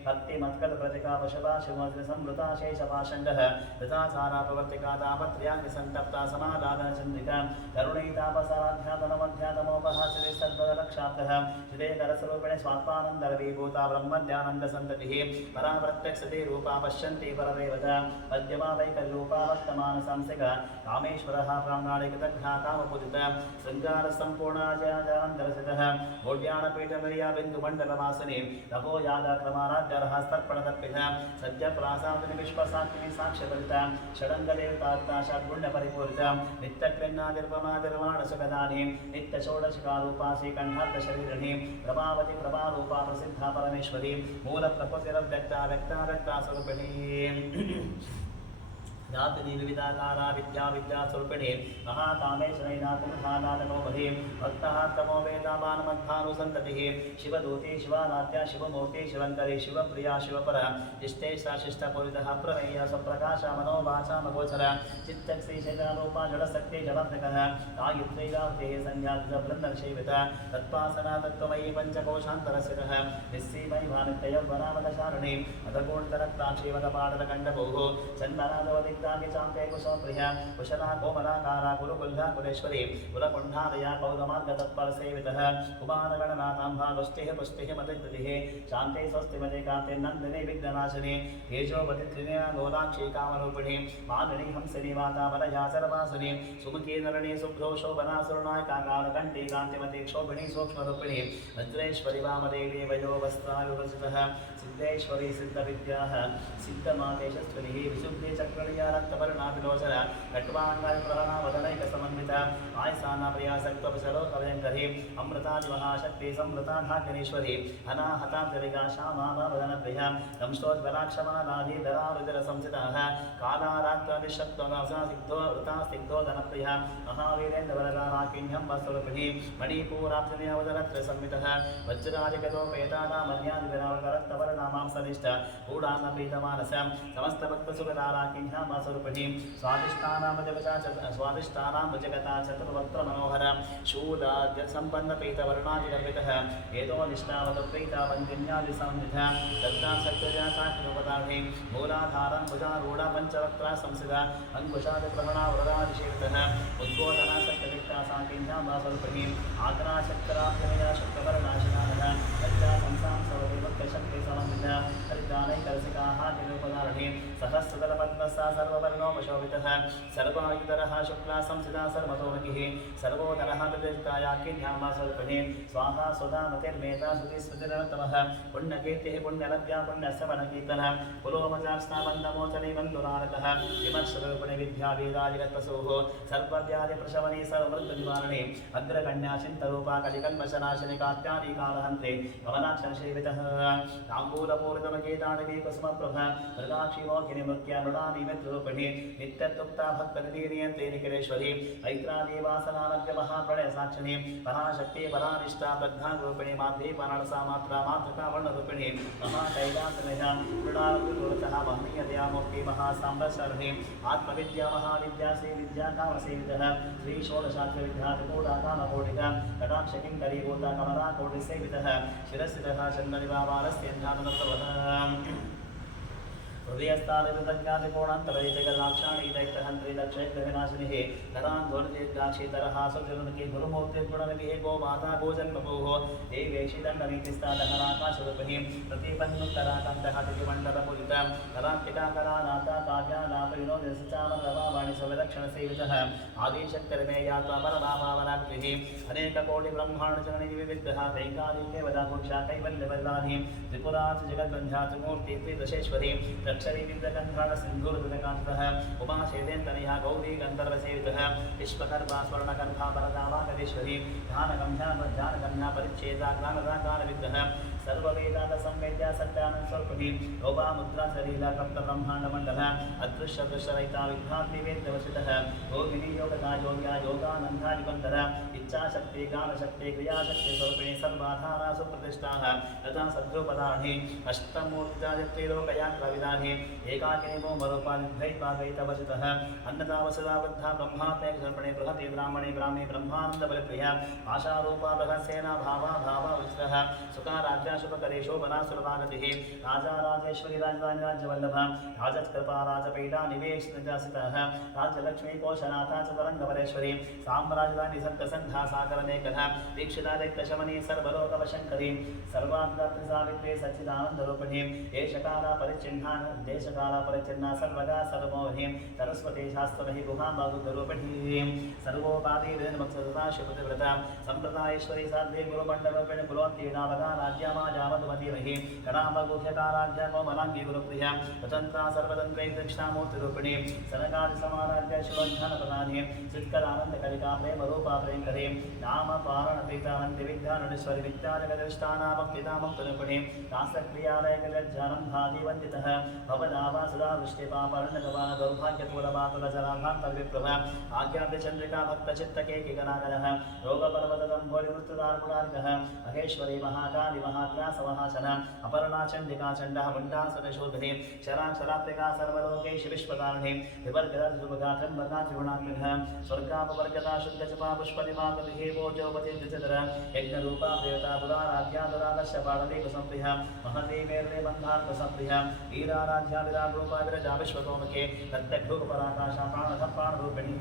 भक्तिमत्कलप्रतिका वशवा शिवमद्रिसंवृता शेषपाशण्डः रथासारा प्रवर्तिका तापत्र्याग्निसन्तप्ता समादानचन्द्रिका करुणैतापसाध्यातनमध्यातमोपहासिरे सद्वदरक्षाप्तः हृदयकरस्वरूपिणे स्वात्मानन्दरवीभूता ब्रह्मज्ञानन्दसन्ततिः परा प्रत्यक्षते रूपा पश्यन्ति परदेवता पद्यमा वैकल्रूपा वर्तमानसंसिका कामेश्वरः प्राणादिकृतघ्ना कामपूजितः शृङ्गारसम्पूर्णाजयानन्दरसितः घोड्यानपीठमर्या बिन्दुमण्डलवासिनी तपो यागाक्रमाराध्यरहस्तर्पणतर्पितः सद्यप्रासादिनि विश्वसाक्षिणि साक्ष्यभरिता षडङ्गदेवतात्मा षड्गुण्यपरिपूरिता नित्यक्लिन्नादिर्वमादिर्वाणसुखदानि नित्यषोडशिकारूपा श्रीकण्ठार्थशरीरिणी प्रभावती प्रभारूपा प्रसिद्धा परमेश्वरी मूलप्रकृतिरव्यक्ता व्यक्ता स्वरूपिणी ज्ञातिनी विविधाकारा विद्या विद्यास्वरूपिणी महाकामेश्वरैना कुमुखानादकोमधी भक्तः तमो वेदामानमध्वानुसन्ततिः शिवदूती शिवाराध्या शिवमूर्ति शिवङ्करी शिवप्रिया शिवपरा इष्टे सा शिष्टपूरितः प्रमेय स्वप्रकाश मनोवाचामगोचर चित्तक्षीशरूपा जडशक्ति जलत्नकः गायत्रीरावतेः संध्याबृन्दर्शैविता तत्पासना तत्त्वमयी पञ्चकोशान्तरस्थितः निस्सीमयि भानुत्ययवनामदशारिणी अधगोण्डरक्ताक्षीवदपाटलकण्डभोः जन्मनादवदि चांते कुशोप्रिया कुशला कोमलाकारा कुलकुल्ला कुलेश्वरी कुलकुण्ठालया कौरमार्गतत्पर सेवितः कुमारगणनाथाम्भा पुष्टिः पुष्टिः मतिकृतिः शान्ते स्वस्तिमते कान्ते नन्दिनी विघ्ननाशिनी तेजोपति त्रिनया गोलाक्षी कामरूपिणी मालिनी हंसिनी माता बलया सर्वासुनी सुमुखी नरणी शुभ्रो शोभनासुरनायका कालकण्ठी कान्तिमती क्षोभिणी सूक्ष्मरूपिणी वज्रेश्वरी वामदेवी वयोवस्त्रायुरचितः सिद्धेश्वरी सिद्धविद्याः सिद्धमातेशस्वरिः विशुद्धि चक्रणीया रक्तवर्णाभिलोचन कट्वाङ्गादिप्रहरणा वदनैकसमन्विता आयसाना प्रिया सक्त्वपशलोकभयङ्करी अमृतादिमहाशक्ति संवृता ढाकिनीश्वरी अनाहताब्जविका श्यामा वदनप्रिया दंष्टोज्वलाक्षमालाधिधरारुजरसंसिताः कालारात्वादिशक्त्वनासिद्धो वृतास्तिग्धो धनप्रिया महावीरेन्द्रवरदाराकिन्यं वस्वरूपिणी मणिपूराब्जनिवदरत्रसंवितः वज्रादिगतोपेतानामन्यादिविरावरक्तवर्णामां सनिष्ठ गूढान्नपीतमानस समस्तभक्तसुखदाराकिन्यां स्वरूपिणी स्वादिष्टानां जगता चतुर्वक्त्र मनोहर शूलाद्यसम्पन्नपीतवर्णादिगर्भितः एतो निष्ठावतप्रीता वन्दिन्यादिसंविधा दत्तां सत्यजाताग्निपदार्णे मूलाधारं भुजारूढा पञ्चवक्त्रा संसिता अङ्कुशादिप्रहणा वरदादिशेवितः उद्बोधना सत्यविक्ता साकिन्यां स्वरूपिणी आग्राशक्तराभ्यमया शुक्लवर्णाशिनानः लज्जा संसां सर्वदेवक्तशक्ति समन्विता हरिद्रानैकरसिकाः किलोपदार्णे सहस्रदलपद्मस्सा सर्ववर्णोपशोभितः सर्वायुधरः शुक्ला संसिता सर्वतोमुखिः सर्वोदरः विदितायाकिन्यां स्वरूपिणी स्वाहा सुधा मतिर्मेधा श्रुतिस्मृतिरतमः पुण्यकीर्तिः पुण्यलभ्या पुण्यश्रवणकीर्तनः पुलोमचार्ष्णाबन्धमोचने बन्धुरारकः विमर्शरूपिणी विद्या वेदादिगत्पशोः सर्वव्याधिप्रशमने सर्वमृत्युनिवारणे अग्रगण्या चिन्तरूपा कलिकल्मषनाशिनि कात्यादिकालहन्त्रे कमलाक्षरसेवितः ताम्बूलपूरितमकेताडवी कुसुमप्रभा मृगाक्षिमोहिनि मुख्या मृडानि मित्ररूपिणी नित्यतुक्ता भक्तनिधीनियन्त्रे निखिलेश्वरी ऐत्रादिवासनालभ्य महाप्रणयसाक्षिणी पराशक्ति परानिष्ठा प्रज्ञारूपिणी माध्वी पराणसा मात्रा मातृका वर्णरूपिणी महाकैलासनिधा मृडारुतः महनीयतया मूर्ति महासाम्बशर्णी आत्मविद्या महाविद्या श्रीविद्या कामसेवितः श्रीषोडशाक्षरविद्या त्रिकूटा कामकोटिका कटाक्षकिङ्करीभूता कमलाकोटिसेवितः शिरस्थितः चन्दनिवाबालस्यन्धानप्रवः हृदयस्थानिकोणान्तरैतकलाक्षाणीदैत्यहन्त्री दक्षैत्यविनाशिनिः धरान्ध्वनिर्गाक्षीतरः सुजनकी गुरुमूर्तिर्गुणनिधिः गो माता गोजन्मभूः देवेक्षिदण्डनीतिस्तादहराकाशरूपिणी प्रतिपन्नुत्तराकन्तः तिथिमण्डलपूजिता करान्तिकाकरानाथा काव्यालापविनोदसचामरवाणि सुविलक्षणसेवितः आदिशक्तिर्मेयात्वा परमाभावनाग्निः अनेककोटिब्रह्माण्डजननी विविधः दैकादिदेवदापुरुषा कैवल्यवल्लानि त्रिपुराच जगद्बन्ध्यात्रिमूर्ति त्रिदशेश्वरी अक्षरी विद्यगन्धार सिन्धूरदकान्तः उमाशेदेन्तनया गौरी गन्धर्वसेवितः विश्वकर्मा स्वर्णकर्मा वरदावाकरेश्वरी ध्यानगम्या परिच्छेदा ज्ञानदाकारविग्रह सर्ववेदांत संवेद्या सत्यानंद स्वरूपिणी लोपामुद्रा शरीला कप्त ब्रह्मांड मंडल अदृश्य दृश्य रहिता विघ्नात्मि वेद्यवसितः योगिनी योगदा योग्या योगानंदा निबंधर इच्छा शक्ति ज्ञान शक्ति क्रिया शक्ति स्वरूपिणी सर्वाधारा सुप्रतिष्ठाः तथा सद्रूपदानि अष्टमूर्तिजायते लोकयात्रा विधाने एकाकिनीमो मरूपाद्वैतवसितः अन्नदा वसदा वृद्धा ब्रह्मात्मे सर्पणे बृहति ब्राह्मणे ब्राह्मे ब्रह्मानंद बलप्रिया आशारूपा बृहत्सेना भावा भावा वसितः सुखाराध्या शुभकरे शोभना सुरभागतिः राजा राजेश्वरी राजधानी राज्यवल्लभ राजत्कृपा राजपीठा निवेशनजासितः राज्यलक्ष्मी कोशनाथा च तरङ्गवरेश्वरी साम्राजधानी सप्तसन्धा सागरमेकधा दीक्षिता दैत्यशमनी सर्वलोकवशङ्करी सर्वाद्धात्री सावित्री सच्चिदानन्दरूपिणी देशकाला परिचिह्ना देशकाला परिचिह्ना सर्वगा सर्वमोहिनी सरस्वती शास्त्रमहि गुहाम्बाहुरूपिणी सर्वोपाधि वेदमक्षसदा शिवतिव्रता सम्प्रदायेश्वरी साध्वी गुरुमण्डलरूपिणी कुलोत्तीर्णावगा राज्यमा जामधुमतीमहि कलामगुह्यकाराध्या कोमलाङ्गी गुरुप्रिया स्वतन्त्रा सर्वतन्त्रै दक्षिणामूर्तिरूपिणी सनकादिसमाराध्या शिवध्यानप्रधाने चित्कलानन्दकलिका प्रेमरूपा प्रेङ्करे नाम पारणतीतानन्ति विद्यानश्वरि विद्याजगदष्टानामक्तिदामुक्तरूपिणी नासक्रियालयकलज्जानं भादिवन्दितः भवदावा सदा वृष्टिपापर्णगवा दौर्भाग्यतूलबातुलजराभान्तर्विप्रभा आज्ञाद्यचन्द्रिका भक्तचित्तकेकिगणागणः रोगपर्वतदम्भोरिवृत्तदार्कुलार्गः महेश्वरी महाकाली महाग्रासमहासन अपर्णा चण्डिका चण्डः मुण्डासनशोधने शराक्षरात्रिका सर्वलोकेश विश्वकारिणी विवर्गदर्शुभगा त्र्यम्बका त्रिगुणात्मिकः स्वर्गापवर्गता शुद्धजपा पुष्पनिमागतिः भोजोपति द्विचतर यज्ञरूपा प्रियता दुराराध्या दुरादर्श पाणलीकसंप्रियः महती मेरुणे बन्धार्कसंप्रियः वीराराध्या विराटरूपा विरजा विश्वतोमुखे प्रत्यग्रूपराकाशा प्राणः प्राणरूपिणी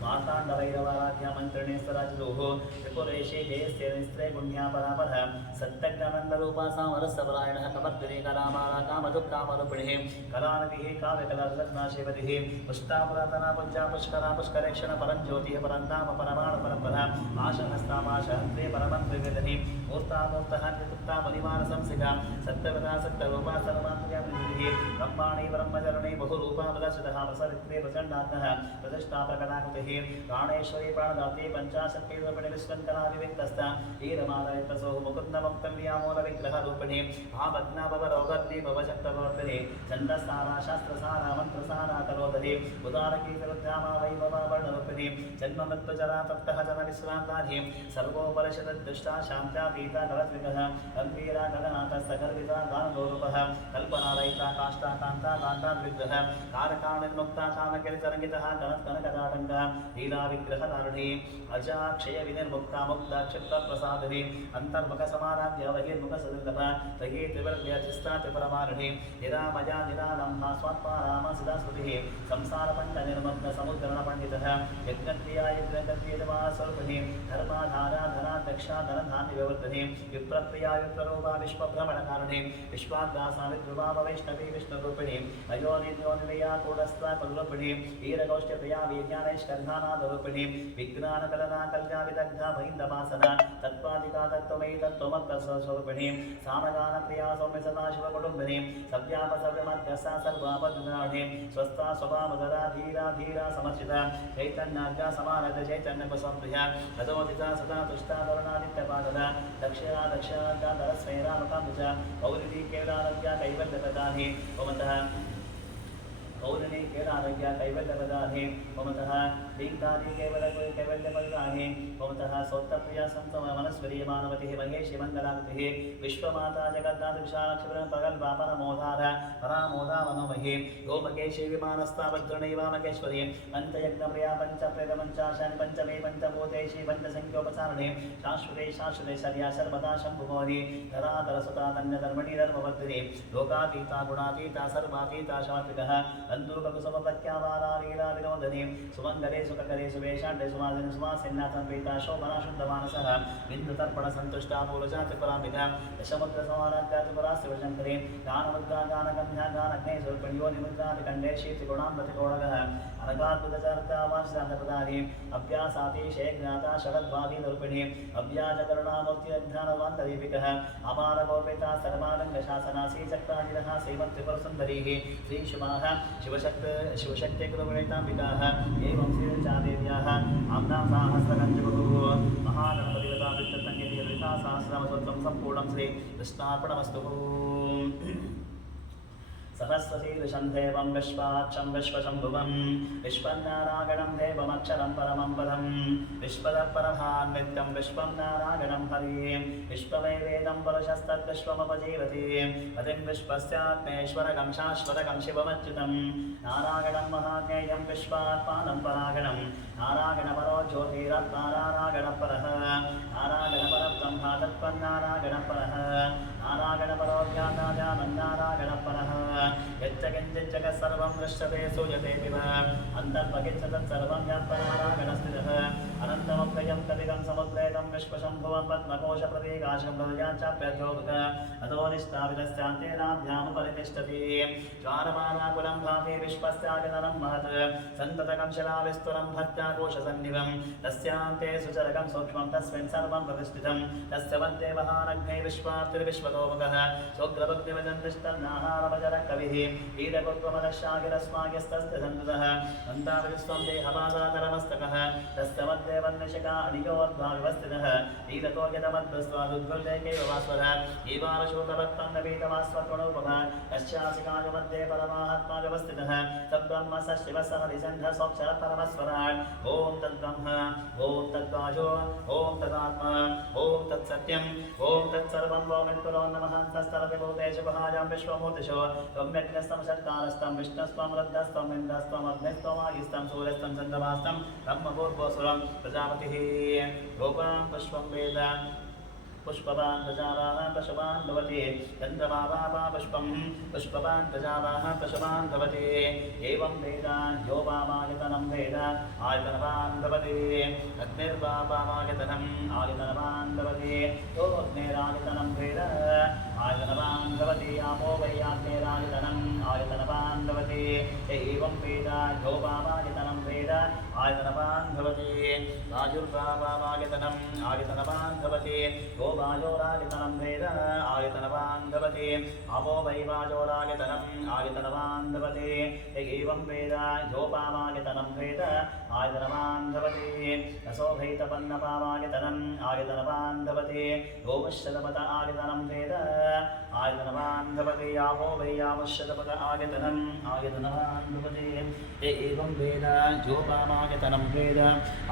मार्ताण्डवैरवाराध्या मन्त्रिणे स्वराजलोः त्रिपुरेशे जयस्ते निस्त्रे पुण्या परापरः सत्यज्ञानन्दरूपा सामरसपरायणः कमर्दिनी कलामाला कामधुक्कामरूपिणिः कलानिधिः काव्यकलारत्नाशेवतिः पुष्टा पुरातना पुञ्जा पुष्करा पुष्करेक्षण परञ्ज्योतिः परन्धाम परमाण परम्परा आशहस्तामाशहन्त्रे परमन्त्रिवेदनी मूर्तामूर्तः नितुक्ता मणिमानसंसिका सत्यवता सत्यरूपा सर्वात्मजानिधिः ब्रह्माणि ब्रह्मचरणे बहुरूपा प्रदर्शितः प्रसरित्रे प्रचण्डात्मः प्रतिष्ठा प्रकटाकृतिः प्राणेश्वरी प्राणदाते पंचाशक्तिरूपिणी विश्वंकराविविक्तस्था ईरमादयत्तसोः मुकुन्दमुक्तव्यामूलविग्रहरूपिणी आभग्ना भवरोगग्नि भवशक्तवर्तिनी छन्दसारा शास्त्रसारा मन्त्रसारा करोदरी उदारकीर्तिरुद्धामा वैभवा वर्णरूपिणी जन्ममृत्युजरा तप्तः जनविश्रान्तानि सर्वोपनिषदुष्टा शान्त्यातीता कलत्विकः गम्भीरा गगनाथस्तगर्विता गानगौरवः कल्पनारहिता काष्ठा कान्ता कान्ताद्विग्रह कारकाणिर्मुक्ता कामकिरितरङ्गितः कनत्कनकदाटङ्कः लीला विग्रहधारिणी अजाक्षय विनिर्मुक्ता मुक्ता क्षिप्रप्रसादिनी अंतर्मुख समाराध्य बहिर्मुख सदृतः तहि त्रिवर्गयचिस्ता त्रिपरमारिणी निरामया निरालम्भा स्वात्माराम सदा स्मृतिः संसारपण्ड निर्मग्न समुद्रण पंडितः यज्ञक्रिया यज्ञगत्येतमा स्वरूपिणी धर्माधारा धनाध्यक्षा धनधान्य विवर्धिनी विप्रक्रिया विप्ररूपा विश्वभ्रमणकारिणी विश्वाग्रासा विद्रुवा वैष्णवी विष्णुरूपिणी अयोनियोनिलया कूटस्था कुलरूपिणी वीरगौष्ठप्रिया वीर्यानैष्कर्धानादरूपिणी विज्ञानकलना कल्या विदग्धा महिन्दवासना तत्त्वादिका तत्त्वमयी तत्त्वमत्तस्वरूपिणी सामगानप्रिया सौम्य सदाशिवकुटुम्बिनी सव्यापसव्यमध्यस्था सर्वापद्राढी स्वस्था स्वभावधरा धीरा धीरा समर्चिता चैतन्याज्ञा समानद चैतन्यपसंप्रिया रजोदिता सदा तुष्टा तरुणादित्यपादना दक्षिणा दक्षिणाज्ञा धरस्मैरामकाम्बुजा गौरिणी केदारज्ञा कैवल्यप्रदानि भवन्तः गौरिणी केदारज्ञा कैवल्यप्रदानि भवन्तः दीर्घादि कैवल्यप्रदानि भवन्तः सौत्तप्रिया संतमनस्वरी मानवतिः महेशी मङ्गलाकृतिः विश्वमाता जगन्नाथविशालक्षिप्रं प्रगल्भा परमोधार परामोदा मनोमही गोमकेशी विमानस्था वज्रणैवामकेश्वरी पञ्चयज्ञप्रिया पञ्चप्रेतपञ्चाशानि पञ्चमे पञ्चभूतेशी पञ्चसङ्ख्योपसारिणी शाश्वते शाश्वते शर्या सर्वदा शम्भुमोहि धराधरसुता धन्यधर्मणि धर्मवर्धिनी लोकातीता गुणातीता सर्वातीता शात्विकः बन्धुककुसुमप्रख्यावाला लीला विनोदनी सुमङ्गले सुखकरे सुवेशाण्डे सुमादिनि सुमासिन्नाथन्विता शोभना शुद्धमानसः बिन्दुतर्पण सन्तुष्टा मूलजातिपराम्बिका दशमुद्रसमाराध्या त्रिपुरा शिवशङ्करी गानमुद्रा गानगम्या गानग्ने स्वरूपिण्यो निमुद्रादिकण्डे शीतिगुणाम्बतिकोडगः अनगाद्भुतचरितावांशान्तप्रदानि अभ्यासातीशे ज्ञाता शरद्वादीरूपिणी अभ्याजकरुणामूर्तिध्यानवान्तदीपिकः अमारगोपिता सर्वालङ्गशासना श्रीचक्राजिनः श्रीमत्त्रिपुरसुन्दरीः श्रीशुभाः शिवशक्तिगुरुगणिताम्बिकाः एवं श्रीचादेव्याः आम्नां साहस्रगञ्जगुरुः महागणपतिवता वित्ततङ्गिरिता सहस्रमसुत्वं सम्पूर्णं श्री कृष्णार्पणमस्तु। सहस्रशीर्षं देवं विश्वाक्षं विश्वशम्भुवं विश्वनारायणं देवमक्षरं परमं पदं विश्वतः परमान् नित्यं विश्वं नारायणं हरिं विश्वमेव वेदं पुरुषस्तद्विश्वमुपजीवति पतिं विश्वस्यात्मेश्वरकं शाश्वतकं शिवमच्युतं नारायणं महाज्ञेयं विश्वात्मानं परागणं नारायणपरो ज्योतिरत्नारायणपरः नारायणपरब्रह्मा तत्त्वन्नारायणपरः नारायणपरो ज्ञानाजानन्नारायणपरः यच्च किञ्चित् जगत् सर्वं दृश्यते सूयतेऽपि वा अन्तर्बहिश्च तत्सर्वं व्याप्तनारायणस्थितः अनन्तमव्ययं कलिगं समुद्रेकं विश्वशम्भुवं पद्मकोशप्रतीकाशं हृदयाच्चाप्यथोमुख अतो निष्ठाविदस्यान्तेनाभ्यामुपरितिष्ठति ज्वारमालाकुलं भाति विश्वस्यादितरं महत् सन्ततकं शिलाविस्तुरं भक्त्या कोशसन्निभं तस्यान्ते सुचरकं सूक्ष्मं तस्मिन् सर्वं प्रतिष्ठितं तस्य वद्देवहानग्ने विश्वार्तिर्विश्वतोमुखः सोग्रभक्तिवजन्तिष्ठन्नाहारमजरः कविः वीरकुत्वमदशागिरस्मागिस्तस्य सन्ततः अन्ताविस्वं देहपादातरमस्तकः तस्य मद्देवन्निशिखा अनियोद्भाविवस्थितः वीरतो यदमद्वस्त्वादुद्गुल्लेकैव वास्वरः ईवारशोतवत्पन्नवीतवास्वत्वणोपमः कस्यासिकायुमध्ये परमात्माव्यवस्थितः तद्ब्रह्म स शिवः स हरिचन्द्रः सोऽक्षरः परमस्वरः ॐ तद्ब्रह्म ॐ तद्वायो ॐ तदात्मा ॐ तत्सत्यम् ॐ तत्सर्वं वोमित्पुरो नमः तस्तरतिभूतेषु गुहायां विश्वमूर्तिषु त्वम्यग्नस्तं शर्कारस्तं विष्णस्त्वं रुद्रस्त्वम् इन्द्रस्त्वम् अग्निस्त्वम् आगिस्तं सूर्यस्तं चन्द्रमास्तं ब्रह्मभूर्भुवस्सुरं प्रजापतिः गोपां पुष्पं वेद पुष्पवान् प्रजावाः पशुवान् भवति चन्द्रमावापा पुष्पं पुष्पवान् प्रजावाः पशुवान् भवति एवं वेद यो वामायतनं वेद आयतनवान् भवति अग्निर्वापामायतनम् आयतनवान् भवति यो अग्निरायतनं वेद आयतनवान् भवति आपो वै अग्निरायतनम् आयतनवान् भवति एवं वेद यो वामायतनं वेद आयतनवान् भवति वायुर्वापामायतनम् आयतनवान् भवति वायोरायतनं वेद आयतनवान् भवति अपो वै वायोरायतनम् आयतनवान् भवति एवं वेद योपामायतनं वेद आयतनवान् भवति रसोभैतपन्नपामायतनम् आयतनवान् भवति गोमुष्यदपद आयतनं वेद आयतनवान् भवति आपो वै यामुष्यदपद आयतनम् आयतनवान् भवति एवं वेद योपामायतनं वेद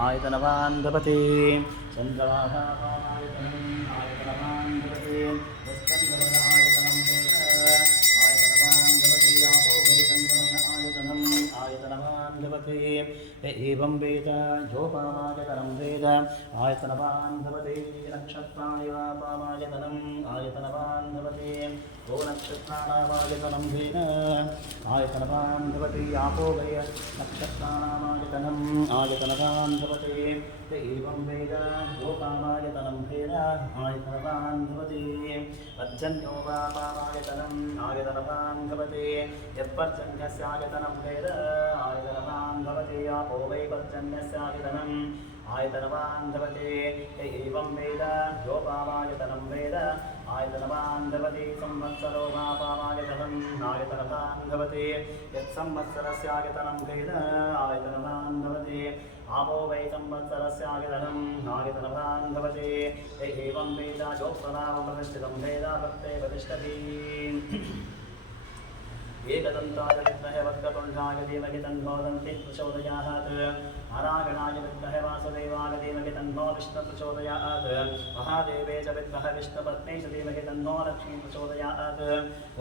आयतनवान् भवति चन्द्रमाभापामायतनम् आयतनवान् भवति यस्कन्दवद आयतनं वेद आयतनवान् भवति आपो वै चन्द्रमद आयतनम् आयतनवान् भवति एवं वेद योपामायतनं वेद आयतनवान् भवति नक्षत्राणि वापामायतनम् आयतनवान् भवति गो नक्षत्राणामायतनं वेद आयतनवान् भवति आपो वै नक्षत्राणामायतनम् आयतनवान् भवति एवं वेद योपामायतनं वेद आयतनवान् भवति पर्जन्यो वापामायतनम् आयतनवान् भवति यत्पर्जन्यस्यायतनं वेद आयतनवान् भवति आपो वै पर्जन्यस्यायतनम् आयतनवान् भवति एवं वेद योपामायतनं वेद आयतनवान् भवति संवत्सरो वापामायतनम् आयतनवान् भवति यत्संवत्सरस्यायतनं वेद आयतनवान् भवति आपो वै संवत्सरस्यायतनम् आयतनवान् भवति एवं वेद योक्तनामप्रतिष्ठितं वेद भक्ते प्रतिष्ठति एकदन्ताय विद्महे वक्रतुण्डाय धीमहि तन्नो दन्तिः प्रचोदयात् नारायणाय विद्महे वासुदेवाय धीमहि तन्नो विष्णुः प्रचोदयात् महादेवे च विद्महे विष्णुपत्नी च धीमहि तन्नो लक्ष्मी प्रचोदयात्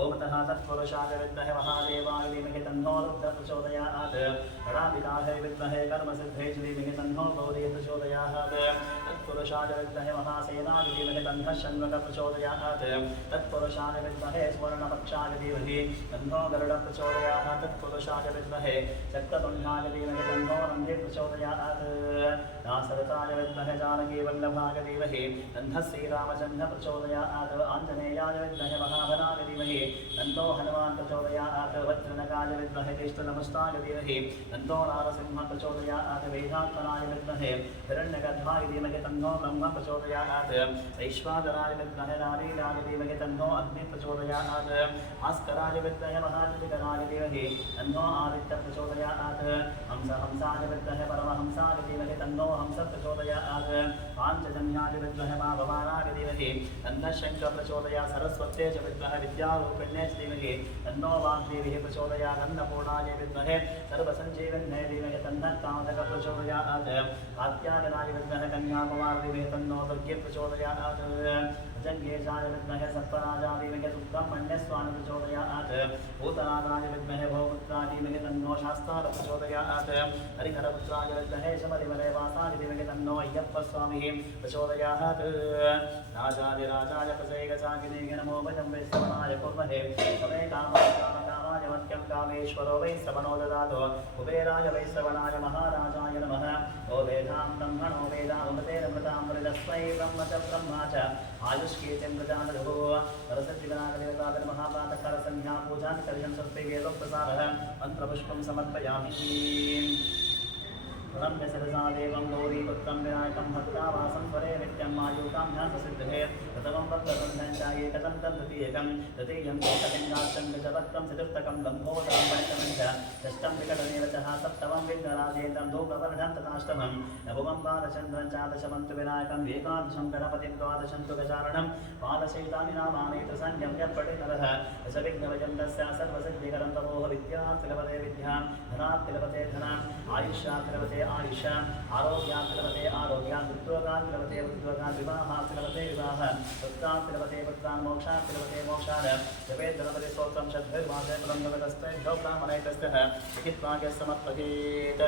ओमतः तत्पुरुषाय विद्महे महादेवाय धीमहि तन्नो रुद्रः प्रचोदयात् गणाधिकाय विद्महे कर्मसिद्धे च धीमहि तन्नो गौरी प्रचोदयात् तत्पुरुषाय विद्महे महासेनाय धीमहि तन्नः षण्मुखः प्रचोदयात् तत्पुरुषाय विद्महे स्वर्णपक्षाय धीमहि तन्नो गरुडः प्रचोदयात् तत्पुरुषाय विद्महे चक्रतुण्डाय धीमहि तन्नो नन्दिः प्रचोदयात् नासरताय विद्महे जानकीवल्लभाय धीमहि तन्नः श्रीरामचन्द्रः प्रचोदयात् आञ्जनेयाय विद्महे महाबलाय धीमहि तन्नो हनुमान् प्रचोदयात् वज्रनकाय विद्महे ज्येष्ठनमस्ताय धीमहि तन्नो नारसिंहः प्रचोदयात् वेदात्मनाय विद्महे हिरण्यगर्भाय धीमहि तन्नो ब्रह्म प्रचोदयात् वैश्वानराय विद्महे नारीयाय धीमहि तन्नो अग्निः प्रचोदयात् भास्कराय विद्महे महात्रिकराय धीमहि तन्नो आदित्यः प्रचोदयात् हंसाय विद्महे परमहंसाय धीमहि तन्नो हंसः प्रचोदयात् पाञ्चजन्याय विद्महे महाभवानाय धीमहि तन्नः शङ्खः प्रचोदयात् सरस्वत्यै च विद्महे विद्यारूपिण्यै च धीमहि तन्नो वाग्देवी प्रचोदयात् अन्नपूर्णाय विद्महे सर्वसञ्जीवन्यै धीमहि तन्नः कामदकः प्रचोदयात् कात्यायनाय विद्महे कन्याकुमारी धीमहि तन्नो दुर्गे प्रचोदयात् जङ्गेशाय विद्महे सत्त्वराजाय धीमहि सुब्रह्मण्यस्वामी प्रचोदयात् भूतनाथाय विद्महे भवपुत्राय धीमहि तन्नो शास्तार प्रचोदयात् हरिहरपुत्राय विद्महे शबरिमले वासाय धीमहि तन्नो अय्यप्पस्वामिः प्रचोदयात् राजाधिराजाय प्रसेकसाकिनीगे नमो भजं वैश्रवणाय कुर्महे समे कामाय मह्यं कामेश्वरो वैश्रवणो ददातु कुबेराय वैश्रवणाय महाराजाय नमः ओ वेदां ब्रह्मणो वेदामृतेरमृतां वृदस्मै ब्रह्म च ब्रह्मा च आयुष्केतं प्रजानधो सरस्वतीविनाकदेवताभिर् महाप्रातःकालसन्ध्या पूजादिकर्षं सर्वे वेदोक्तसारः मन्त्रपुष्पं समर्पयामि प्रणम्य शिरसा देवं गौरीपुत्रं विनायकं भक्तावासं स्वरे नित्यं आयुकां ध्यानसिद्धे प्रथमं वक्रतुण्डं च एकदन्तं तृतीयकं तृतीयं एकलिङ्गाक्षं गजवक्त्रं चतुर्थकं लम्बोदरं पञ्चमं च षष्ठं विकटमेव च सप्तमं विघ्नराजेन्द्रं धूपवर्णं तथाष्टमं नवमं बालचन्द्रं च दशमं तु विनायकं एकादशं गणपतिं द्वादशं तु गजाननं बालशैतानि नामानि त्रिसंज्ञं यत्पठितरः दशविघ्नभयं तस्य सर्वसिद्धिकरं तमोह विद्यात्रिलपते विद्यां धनात्रिलपते धनाम् आयुष्यात्रिलपते आयुष आरोग्यात्रिलपते आरोग्यात् उद्योगात्रिलपते उद्योगात् विवाहात्रिलपते विवाह पुत्रात्रिलपते पुत्रान् मोक्षात्रिलपते मोक्षान् जपेद्गणपति स्तोत्रं षड्भिर्मासे फलं भगतस्तेभ्यो ब्राह्मणैकस्तः लिखित्वा समर्पयेत्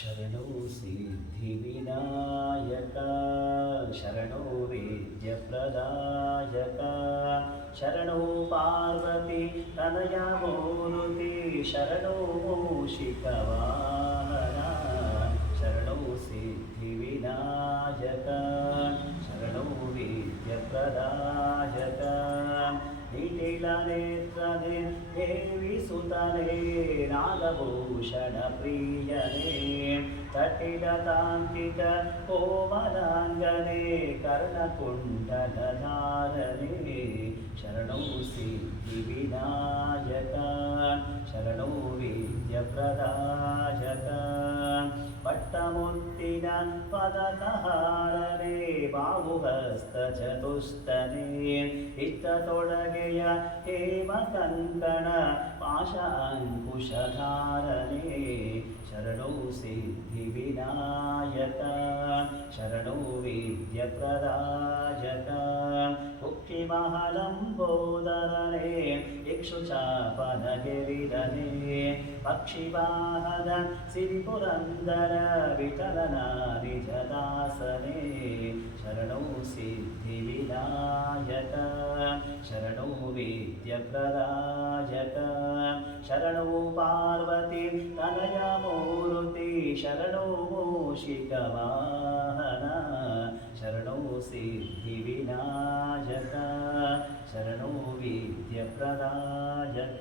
शरणो सिद्धिविनायक शरणो विद्यप्रदायक शरणो पार्वती तनया मूर्ति शरणो मूषिकवाहना शरणो सिद्धिविनायक शरणो विद्यप्रदायक निटिलनेत्रने देवी सुतने नागभूषण प्रियने तटिलतान्तिक कोमलाङ्गने कर्णकुण्डलधारणे शरणो सिद्धिविनायक शरणो विद्यप्रदायक पट्टमुत्तिन पदकहारणे बाहुहस्तचतुष्टने इष्टतोडಗೆಯ ಹೇಮಕಂಕಣ पाशाङ्कुशधारणे शरणो सिद्धिविनायक शरणो विद्यप्रदायक मुक्तिमहलम्बोदरणे इक्षुचापनगिरिधने पक्षिवाहन सिरिपुरन्दर विठलना निजदासने शरणो सिद्धिविनायक शरणो विद्यप्रदायक शरणो पार्वती तनया मूर्ति शरणो मूषिकवाहना शरणो सिद्धिविनायक शरणो विद्यप्रदायक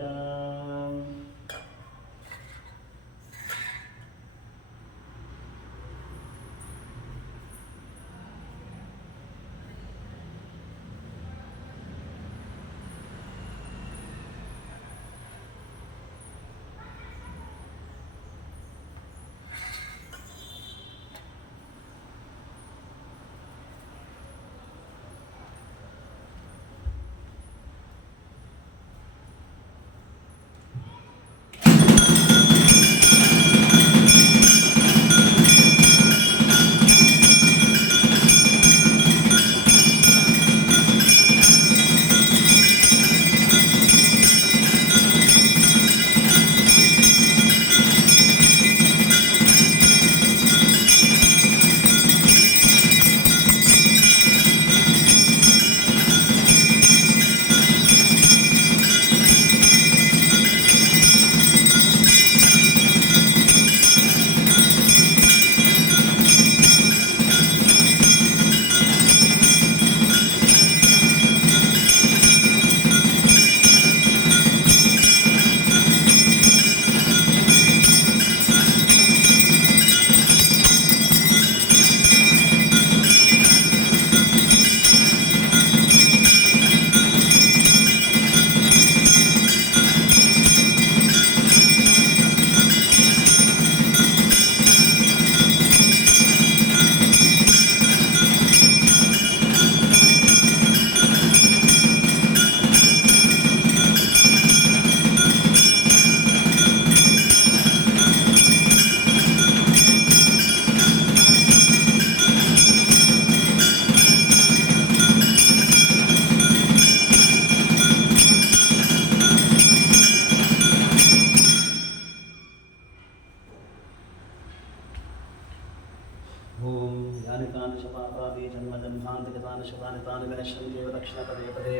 भूतानि गतानि शतानि तानि विनश्यन्त्येव दक्षिणपदे पदे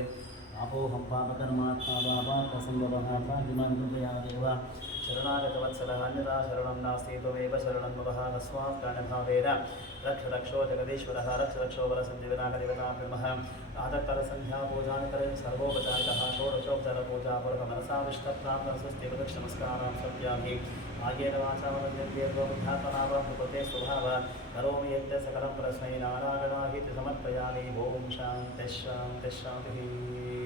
आपोऽहं पापकर्मात्मा पापसम्भवः प्राज्ञमान् कृपयादेव शरणागतवत्सलः अन्यथा शरणं नास्ति त्वमेव शरणं मम तस्मात् कारणभावेन रक्ष रक्षो जगदीश्वरः रक्ष रक्षो बलसन्धिविनाकदेवताभ्यमः आदत्तरसन्ध्यापूजानिकरे सर्वोपचारिकः षोडशोपचारपूजापूर्वकमनसाविष्टप्राप्तस्वस्ति प्रदक्षिणमस्कारां सत्यामि आयेन वाचा वदन्त्येर्वबुद्धात्मनावं कृपते स्वभाव करोमि यद्य सकलं परस्मै नारायणाहिति समर्पयामि ॐ शान्तिः शान्तिः शान्तिः